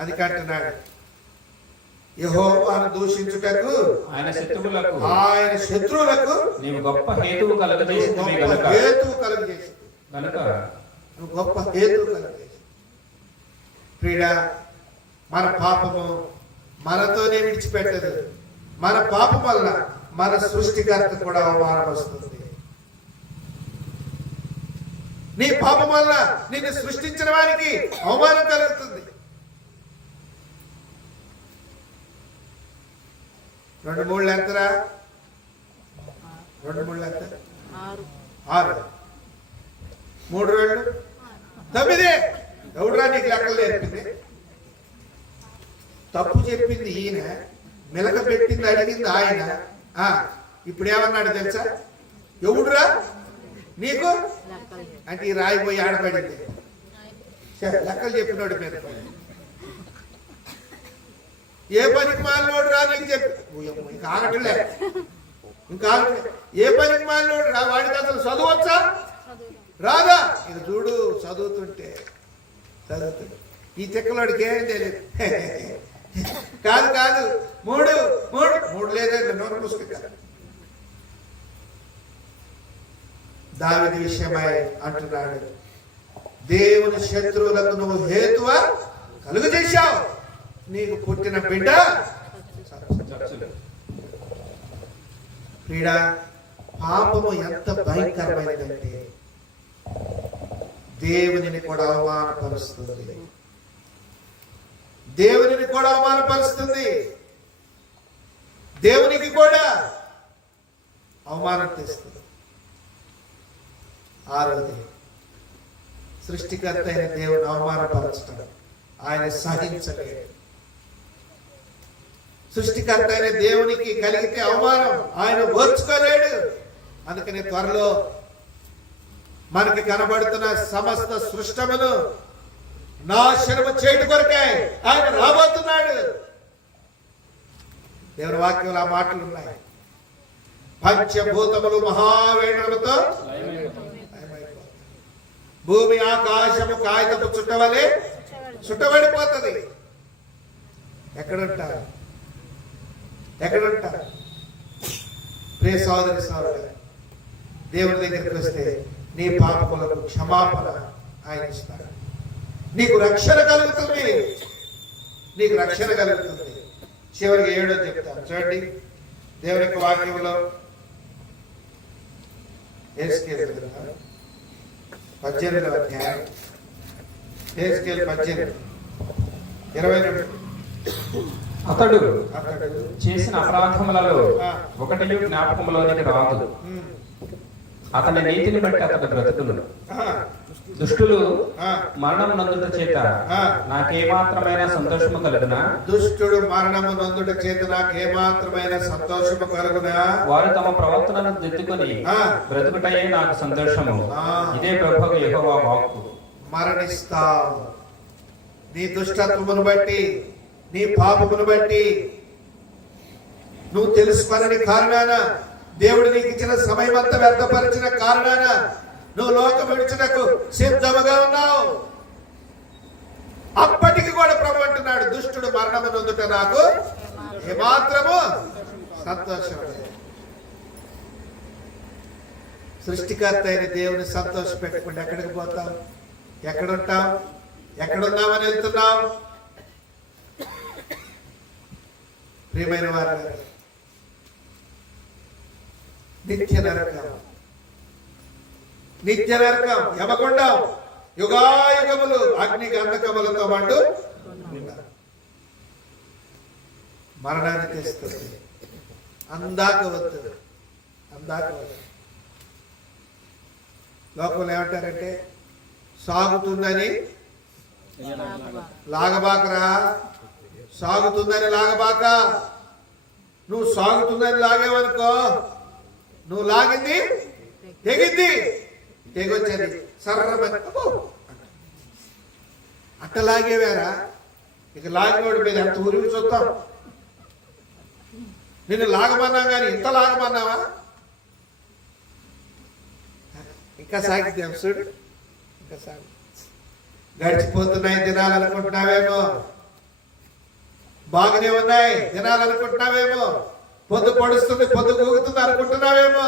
అది కంటున్నాడు, యెహోవాను దూషించుటకు ఆయన శత్రువులకు నీవు గొప్ప హేతువు కలుగజేసి నువ్వు గొప్ప హేతువు కలుగజేసి. ప్రియుడా, మన పాపము మనతోనే విడిచిపెట్టదు. మన పాపం వల్ల మన సృష్టికర్త కూడా అవమానం వస్తుంది. నీ పాపం వల్ల నిన్ను సృష్టించిన వారికి అవమానం కలుగుతుంది. 2 3 ఎంతరా? 2 3 ఎంత? 6. 3 2 9. ఎవడురా నీకు లెక్కలు నేర్పింది? తప్పు చెప్పింది ఈయన, మెలక పెట్టింది అడిగింది ఆయన. ఇప్పుడు ఏమన్నాడు తెలుసా? ఎవడురా నీకు అంటే ఈ రాయిపోయి ఆడపడింది. లెక్కలు చెప్పినోడు మీద ఏ పనికి మాలినోడు రా నీకు చెప్పి ఇంకా ఆగట్లే, ఇంకా ఏ పనికి మాలినోడు రా, వాడికి అసలు చదవచ్చా రాదా? ఇది చూడు, చదువుతుంటే ఈ తిక్కలోడికి ఏం తెలియదు. కాదు 3 లేదండి, నోరు మూసుకుంటా. దావీదు విషయమై అంటున్నాడు, దేవుని శత్రువులకు నువ్వు హేతువ కలుగు చేశావు, నీకు పుట్టిన బిడ్డ. క్రీడా పాపము ఎంత భయంకరమైనదంటే దేవునిని కూడా అవమానపరుస్తుంది. దేవునికి కూడా అవమానం తెస్తుంది. 6వది, సృష్టికర్త అయిన దేవుని అవమానపరచడం ఆయన సహించలేడు. సృష్టికర్త అయిన దేవునికి కలిగితే అవమానం ఆయన ఓర్చుకోలేడు. అందుకని త్వరలో మనకి కనబడుతున్న సమస్త సృష్టమును నాశనము చేయట కొరకే ఆయన రాబోతున్నాడు. దేవుని వాక్యంలో ఆ మాటలు ఉన్నాయి. పంచభూతములు మహావేణులతో భూమి ఆకాశము కాగితపు చుట్టవలే చుట్టబడిపోతుంది. ఎక్కడుంటారు? ఎక్కడుంటారు? ప్రియ సోదరి సోదరుడు, దేవుని దగ్గరికి వస్తే నీ పాపములకు క్షమాపణ ఆయన ఇస్తాడు. నీకు రక్షణ కలుగుతుంది. నీకు రక్షణ కలుగుతుంది. చివరికి 7వ చెప్తాను చూడండి. దేవుని యొక్క వాక్యంలో హెస్కేలు 18వ అధ్యాయం, హెస్కేలు 18:22. అతడు చేసిన అపరాధములలో ఒకటి జ్ఞాపకములోనికి రాదు. అతని నీతిని బట్టి అతడు బ్రతుకును. దుష్టులు మరణము నందుట చేత నాకేమాత్రమైన సంతోషము కలుగునా? దుష్టుడు మరణము నందుట చేత నాకేమాత్రమైన సంతోషము కలుగునా? వారు తమ ప్రవర్తనను దిద్దుకొని బ్రతుకుటయే నాకు సంతోషము. ఇదే ప్రభువు యెహోవా వాక్కు. మరణిస్తావు. నీ దుష్టత్వమును బట్టి, నీ పాపమును బట్టి, నువ్వు తెలుసుకొనని కారణాన, దేవుడు నీకు ఇచ్చిన సమయం అంతా వ్యర్థపరిచిన కారణాన నువ్వు లోకం విడిచుటకు సిద్ధముగా ఉన్నావు. అప్పటికి కూడా ప్రభు అంటున్నాడు, దుష్టుడు మరణము నొందుట నాకు ఏమాత్రము సంతోషం. సృష్టికర్త అయిన దేవుని సంతోష పెట్టకుండా ఎక్కడికి పోతావు? ఎక్కడుంటావు? ఎక్కడున్నామని వెళ్తున్నావు? ప్రియమైన వారు, నిత్య నరకం, నిత్య నరకం, యమగుండం, యుగాయుగములు అగ్ని గంధకములతో మండు మరణాన్ని తెస్తుంది. అందాక వద్దు, అందాక వద్దు. లోకంలో ఏమంటారంటే సాగుతుందని లాగబాకరా, సాగుతుందని లాగబాక. నువ్వు సాగుతుందని లాగేవనుకో, నువ్వు లాగింది తెగింది, తెగొచ్చేది సర్రమని అట్ట లాగేవారా? ఇక లాగినోడి మీద ఎంత ఉరిమి చూస్తాం. నిన్ను లాగమన్నా కానీ ఇంత లాగమన్నావా? ఇంకా సాగితే చూడు, ఇంకా సాగు. గడిచిపోతున్నాయి దినాలు అనుకుంటున్నావేమో, బాగానే ఉన్నాయి దినాలు అనుకుంటున్నావేమో, పొద్దు పొడుస్తుంది పొద్దు కూగుతుంది అనుకుంటున్నావేమో.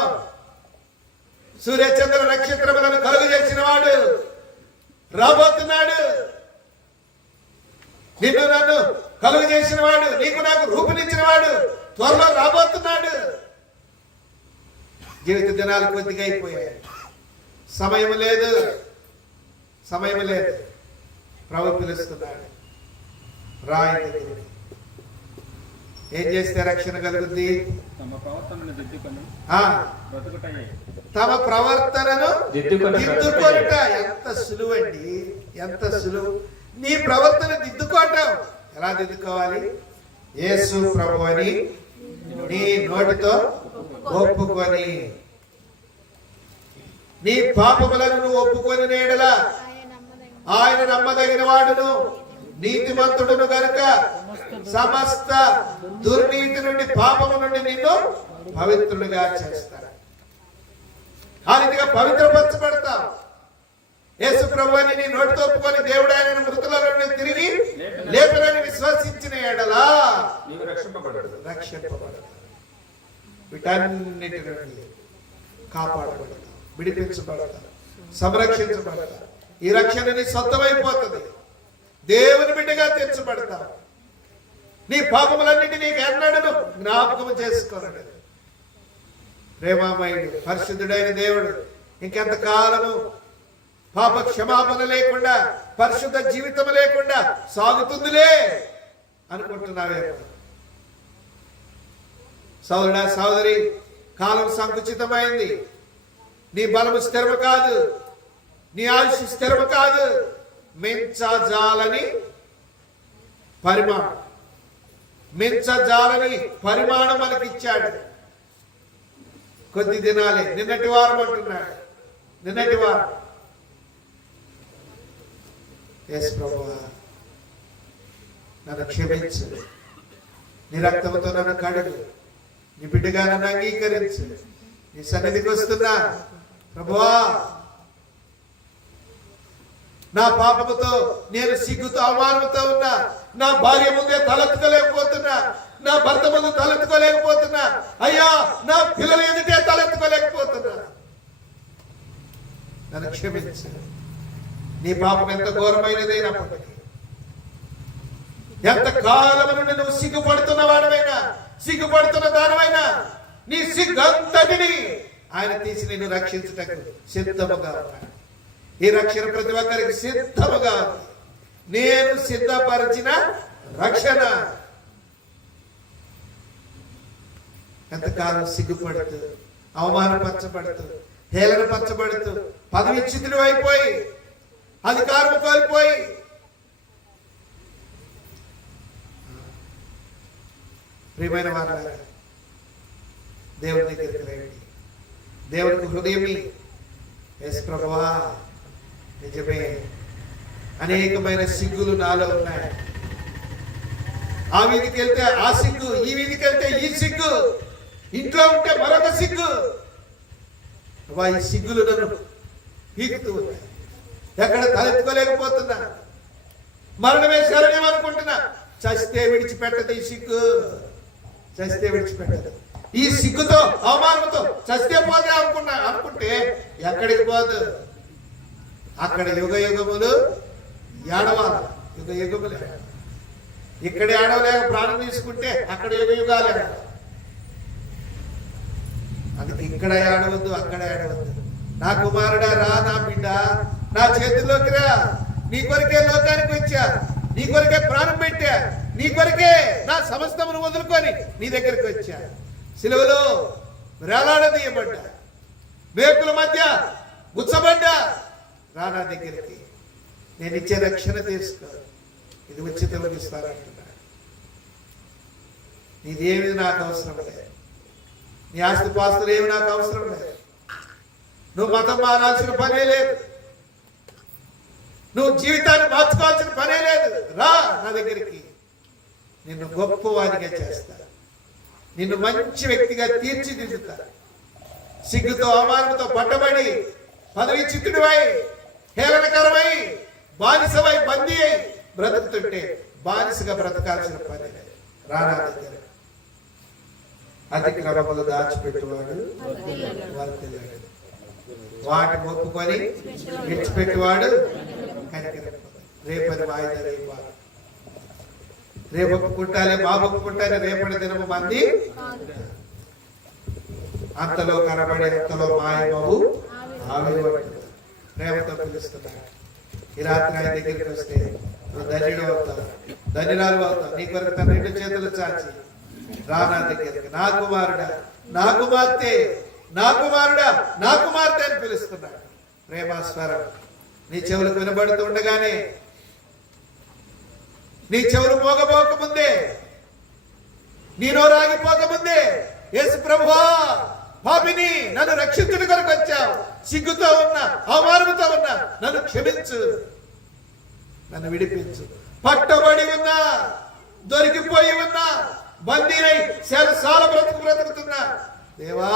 సూర్యచంద్ర నక్షత్రములను కలుగు చేసిన వాడు రాబోతున్నాడు. నిన్ను నన్ను కలుగు చేసిన వాడు, నీకు నాకు రూపునిచ్చిన వాడు త్వరలో రాబోతున్నాడు. జీవిత దినాలు కొద్దిగా అయిపోయాయి. సమయం లేదు, సమయం లేదు. ప్రభు పిలుస్తున్నాడు, రాయి దగ్గరికి. ఏం చేస్తే రక్షణ కలుగుద్ది? తమ ప్రవర్తనను దిద్దుకొని తమ ప్రవర్తనను దిద్దుకొనుట. ఎంత సులువండి, ఎంత సులువు. నీ ప్రవర్తన దిద్దుకోవటం. ఎలా దిద్దుకోవాలి? యేసు ప్రభు అని నీ నోటితో ఒప్పుకొని, నీ పాపములను నువ్వు ఒప్పుకొని నేడలా ఆయన నమ్మదగిన వాడును నీతిమంతుడును గనుక సమస్త దుర్నీతి నుండి, పాపము నుండి నిన్ను పవిత్రుడిగా చేస్తాడు. ఆ రీతిగా పవిత్రపరచబడతావు. యేసు ప్రభువుని నీ నోటితో ఒప్పుకొని దేవుడు ఆయన మృతుల నుండి తిరిగి లేపనని విశ్వసించిన ఎడలా నీవు రక్షింపబడదు. వీటన్నిటి నుండి కాపాడబడతావు, విడిపించబడతావు, సంరక్షించబడతావు. ఈ రక్షణ నీ సొంతమైపోతుంది. దేవుని బిడ్డగా తీర్చబడతావు. నీ పాపములన్నిటి నీకు ఎన్నడను జ్ఞాపకం చేసుకోనడు. ప్రేమామయుడు పరిశుద్ధుడైన దేవుడు ఇంకెంత కాలము పాప క్షమాపణ లేకుండా, పరిశుద్ధ జీవితం లేకుండా సాగుతుందిలే అనుకుంటున్నావేమో. సోదరుడా, సోదరి, కాలం సంకుచితమైంది. నీ బలము స్థిరము కాదు, నీ ఆయుష్ స్థిరము కాదు. మించజాలని పరిమాణం, మించజాలని పరిమాణం మనకి ఇచ్చాడు. కొద్ది దినాలే, నిన్నటి వారం అంటున్నాడు. నిన్నటి వారం యేసు ప్రభువా నన్ను క్షమించు, నీ రక్తంతో నన్ను కడుగు, నీ బిడ్డగా నన్ను అంగీకరించు, నీ సన్నిధికి వస్తున్నా ప్రభువా. నా పాపముతో నేను సిగ్గుతో అవమానంతో ఉన్నా, నా భార్య ముందే తలెత్తుకోలేకపోతున్నా, నా భర్త ముందు తలెత్తుకోలేకపోతున్నా, అయ్యా నా పిల్లలు ఎదుటే తలెత్తుకోలేకపోతున్నా, నన్ను క్షమించు. నీ పాపం ఎంత ఘోరమైనదైనప్పటికీ, ఎంత కాలం నుండి నువ్వు సిగ్గుపడుతున్న వాడమైనా, సిగ్గుపడుతున్న దానివైనా, నీ సిగ్గంతటిని ఆయన తీసి నిన్ను రక్షించుటకు సిద్ధముగా ఉన్నాడు. ఈ రక్షణ ప్రతి ఒక్కరికి సిద్ధముగా ఉంది. నేను సిద్ధపరిచిన రక్షణ. ఎంతకాలం సిగ్గుపడుతూ, అవమానపరచబడుతూ, హేళనపరచబడుతూ, పదవిచ్యుతులు అయిపోయి, అధికారం కోల్పోయి, ప్రియమైన వారు దేవుని దగ్గరికి రండి, దేవునికి హృదయం యేసు ప్రభువా నిజమే అనేకమైన సిగ్గులు నాలో ఉన్నాయి. ఆ వీధికి వెళ్తే ఆ సిగ్గు, ఈ వీధికి వెళ్తే ఈ సిగ్గు, ఇంట్లో ఉంటే మరొక సిగ్గు. ఈ సిగ్గులు నన్ను పీకుతూ ఉన్నాయి. ఎక్కడ తలెత్తుకోలేకపోతున్నా, మరణమే శరణ్యం అనుకుంటున్నా. చస్తే విడిచిపెట్టదు ఈ సిగ్గు, చస్తే విడిచిపెట్టదు. ఈ సిగ్గుతో అవమానంతో చస్తే పోతే అనుకుంటే ఎక్కడికి పోదు. అక్కడ యుగ యుగములు ఏడవాలి, యుగ యుగములు. ఇక్కడ ఏడవలేక ప్రాణం తీసుకుంటే అక్కడ యుగ యుగాలే. అందుకే ఇక్కడ ఏడవద్దు, అక్కడ ఏడవద్దు. నా కుమారుడా రా, నా బిడ్డ నా చేతిలోకి రా, నీ కొరకే లోకానికి వచ్చా, నీ కొరకే ప్రాణం పెట్టా, నీ కొరకే నా సమస్తమును వదులుకొని నీ దగ్గరికి వచ్చా. సిలువలో వేలాడదీయబడ్డా, మేకుల మధ్య గుచ్చబడ్డా, రానా దగ్గరికి. నేను ఇచ్చే రక్షణ తీసుకో, ఇది ఉచితంగా ఇస్తానంటున్నాడు. నీదేమి నాకు అవసరం లేదు, నీ ఆస్తిపాస్తులు ఏమి నాకు అవసరం లేదు, నువ్వు మతం మారాల్సిన పనే లేదు, నువ్వు జీవితాన్ని మార్చుకోవాల్సిన పనే లేదు. రా నా దగ్గరికి, నిన్ను గొప్పవాడిగా చేస్తా, నిన్ను మంచి వ్యక్తిగా తీర్చిదిద్దుతా. సిగ్గుతో అవమానంతో పట్టబడి, పదవి చిత్తుడివై, హేళనకరమై, బానిసవై, బందీ అయి బ్రతుకుతుంటే బానిసగా బ్రతకాల్సిన పని లేదు. రానా దగ్గర అతిక్రమములు దాచిపెట్టువాడు వర్తిల్లాడు, వాటిని ఒప్పుకొని విడిచిపెట్టువాడు కనికరింపడు. రేపటి వాయిదా రేపాలి, రేపు ఒప్పుకుంటానే, బాబు ఒప్పుకుంటానే, రేపటి దినము మంది అంతలో కనబడే అంతలో మాయమవు ఆవిరి పడుతుంది. ప్రేమతో పిలుస్తున్నాడు. ఈ రాత్రి ఆయన దగ్గరికి వస్తే నువ్వు ధన్యుడు అవుతావు, ధన్యురాలు అవుతావు. నీ కొరకు తన రెండు చేతులు చాచి రానా దగ్గరికి, నా కుమారుడా, నా కుమార్తె, నా కుమారుడా, నా కుమార్తె అని పిలుస్తున్నాడు. ప్రేమాస్వరం నీ చెవులకు వినబడుతూ ఉండగానే, నీ చెవులు మోగబోకముందే, నీ నోరు ఆగిపోకముందే, యేసు ప్రభువా పాపిని నన్ను రక్షించుట కొరకు వచ్చావు, సిగ్గుతో ఉన్నా, అవమానంతో ఉన్నా, నన్ను క్షమించు, నన్ను విడిపించు. పట్టబడి ఉన్నా, దొరికిపోయి ఉన్నా, బందీనై శాల బ్రతుకుతున్నా, దేవా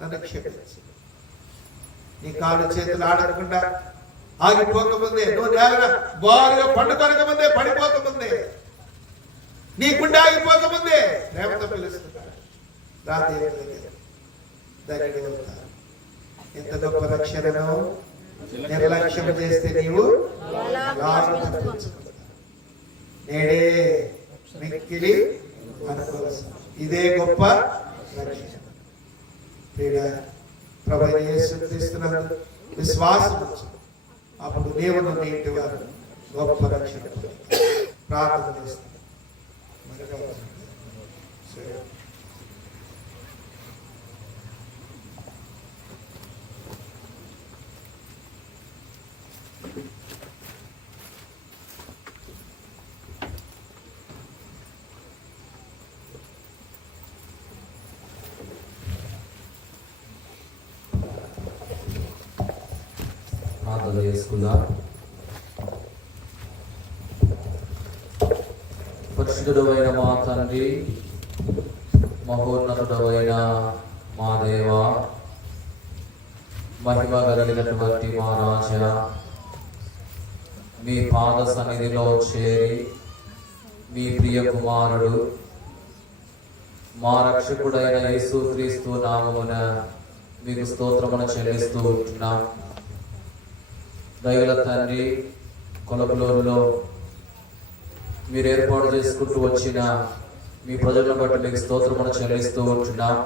నన్ను క్షమించు. నీ కాళ్ళు చేతులు ఆడకుండా ఆగిపోకముందే, నువ్వు నేల బాగా పండుకొనక ముందే, పడిపోకముందే, నీ గుండె ఆగిపోకముందే ప్రేమతో పిలుస్తున్నాడు. రాత్రి దగ్గర ఎంత గొప్ప రక్షణను నిర్లక్ష్యం చేస్తే నీవు నేడే మిక్కిలి అనుకోవచ్చు. ఇదే గొప్ప రక్షణ. ప్రభువైన యేసుక్రీస్తునందు విశ్వాసం ఉంచు, అప్పుడు దేవుడు నీ ఇంటి వారు గొప్ప రక్షణ ప్రార్థన చేస్తాను. ప్రార్థన చేసుకుందాం. పరిశుద్ధుడైన మా తండ్రి, మహోన్నతుడైన మా దేవ, మహిమ కలిగినటువంటి మా రాజా, మీ పాద సన్నిధిలో చేరి మీ ప్రియ కుమారుడు మా రక్షకుడైన యేసుక్రీస్తు నామమున మీకు స్తోత్రమును చెల్లిస్తూ ఉంటున్నాం. దయగల తండ్రి, కొలకులూరులో మీరు ఏర్పాటు చేసుకుంటూ వచ్చిన మీ ప్రజలను బట్టి మీకు స్తోత్రమును చెల్లిస్తూ ఉంటున్నాం.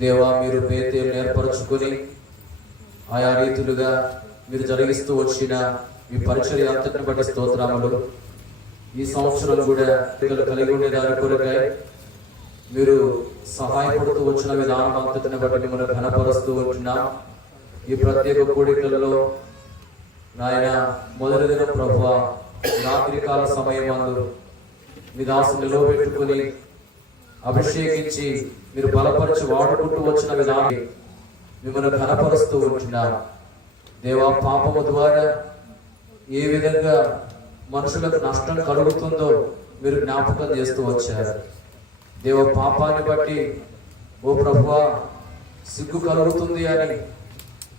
దేవా, మీరు బేతేలు ఏర్పరచుకొని ఆయా రీతులుగా మీరు జరిగిస్తూ వచ్చిన మీ పరిచర్య అంతటిని బట్టి స్తోత్రములు. ఈ సంవత్సరం కూడా పిల్లలు కలిగి ఉండే దాని కొరకై మీరు సహాయపడుతూ వచ్చిన విధానం అంతటిని బట్టి మిమ్మల్ని ఘనపరుస్తూ ఉంటున్నాం. ఈ ప్రత్యేక కోడికలలో నాయన మొదటి దిన ప్రభువా, రాత్రికాల సమయమందు మీ దాసుని నిలవబెట్టుకుని అభిషేకించి మీరు బలపరిచి వాడుకుంటూ వచ్చిన విధానం మిమ్మల్ని ఘనపరుస్తూ ఉంటున్నారు. దేవా, పాపము ద్వారా ఏ విధంగా మనుషులకు నష్టం కలుగుతుందో మీరు జ్ఞాపకం చేస్తూ వచ్చారు. దేవ, పాపాన్ని బట్టి ఓ ప్రభువా సిగ్గు కలుగుతుంది అని,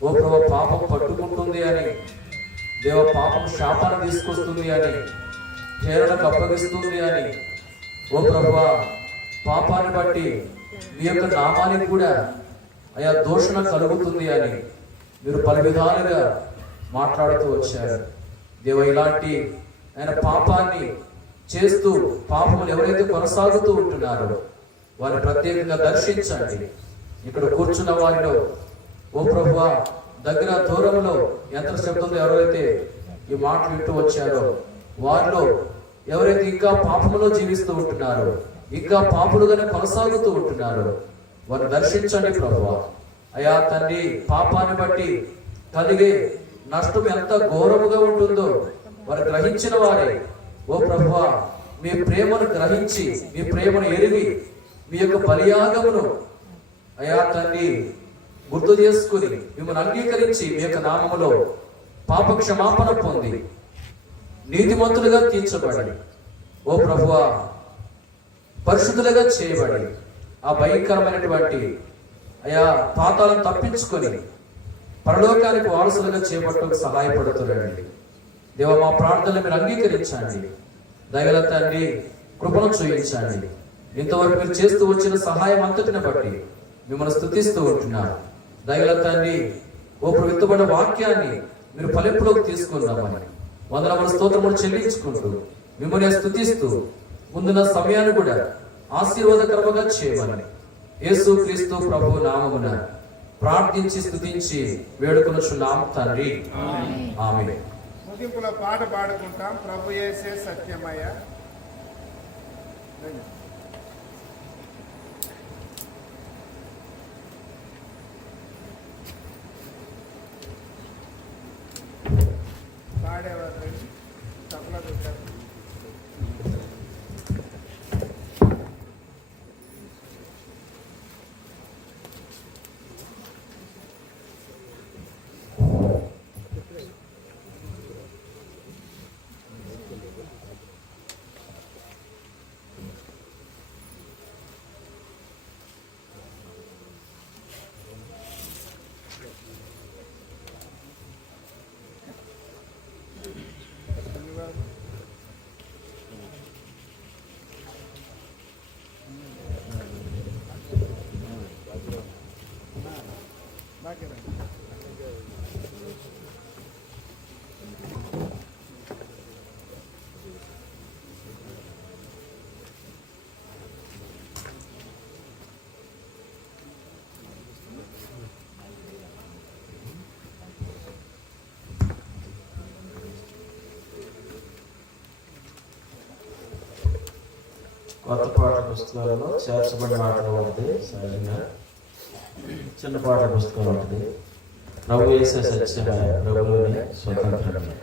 ఓ ప్రభు పాపం పట్టుకుంటుంది అని, దేవ పాపం శాపాన్ని తీసుకొస్తుంది అని, హేళనకు అప్పగిస్తుంది అని, ఓ ప్రభువా పాపాన్ని బట్టి మీ యొక్క నామానికి కూడా ఆయా దోషణ కలుగుతుంది అని మీరు పలు విధాలుగా మాట్లాడుతూ వచ్చారు. దేవ, ఇలాంటి ఆయన పాపాన్ని చేస్తూ పాపములు ఎవరైతే కొనసాగుతూ ఉంటున్నారో వారిని ప్రత్యేకంగా దర్శించండి. ఇక్కడ కూర్చున్న వారిలో ఓ ప్రభువా దగ్గర దూరంలో యంత్ర శబ్దంలో ఎవరైతే ఈ మాటలు వింటూ వచ్చారో వారిలో ఎవరైతే ఇంకా పాపములో జీవిస్తూ ఉంటున్నారో, ఇంకా పాపులుగానే కొనసాగుతూ ఉంటున్నారో వారిని దర్శించండి ప్రభువా. అయా తండ్రి, పాపాన్ని బట్టి కలిగే నష్టం ఎంత ఘోరముగా ఉంటుందో వారు గ్రహించిన వారే ఓ ప్రభువా మీ ప్రేమను గ్రహించి మీ ప్రేమను ఎరిగి మీ యొక్క బలియాగమును అయా తండ్రి గుర్తు చేసుకుని మిమ్మల్ని అంగీకరించి మీ యొక్క నామములో పాప క్షమాపణ పొంది నీతిమంతులుగా తీర్చబడి ఓ ప్రభువా పరిశుద్ధులుగా చేయబడి ఆ భయంకరమైనటువంటి అయా పాతాలను తప్పించుకొని పరలోకానికి వారసులుగా చేపట్టడానికి సహాయపడుతున్నారండి. దేవ, మా ప్రార్థనలు మీరు అంగీకరించండి. దయగల తండ్రి, కృపను చూపించండి. ఇంతవరకు మీరు చేస్తూ వచ్చిన సహాయం అంతటిని బట్టి మిమ్మల్ని స్తుతిస్తూ ఉంటున్నారు. దయగల తండ్రి, ఓ విత్తబడిన వాక్యాన్ని మీరు ఫలింపులోకి తీసుకున్నామని వందల స్తోత్రములు చెల్లించుకుంటూ మిమ్మల్ని స్తుతిస్తూ ముందున్న సమయాన్ని కూడా ఆశీర్వాదకరముగా చేయమని యేసుక్రీస్తు ప్రభు నామమున ప్రార్థించి స్తుతించి వేడుకొనుచున్నాము తండ్రి, ఆమేన్. ముగింపులో పాట పాడుకుంటాం. ప్రభు యేసే సత్యమయ్య. పాడేవారు తప్పలా పెట్టారు. కొత్త పాఠ పుస్తకాలలో చేర్చబడిన మాటలు ఉంటుంది. సహజంగా చిన్న పాఠ పుస్తకాలు ఉంటుంది. ప్రభు యేసే సత్యమే, ప్రభువునే స్వతంత్రమే.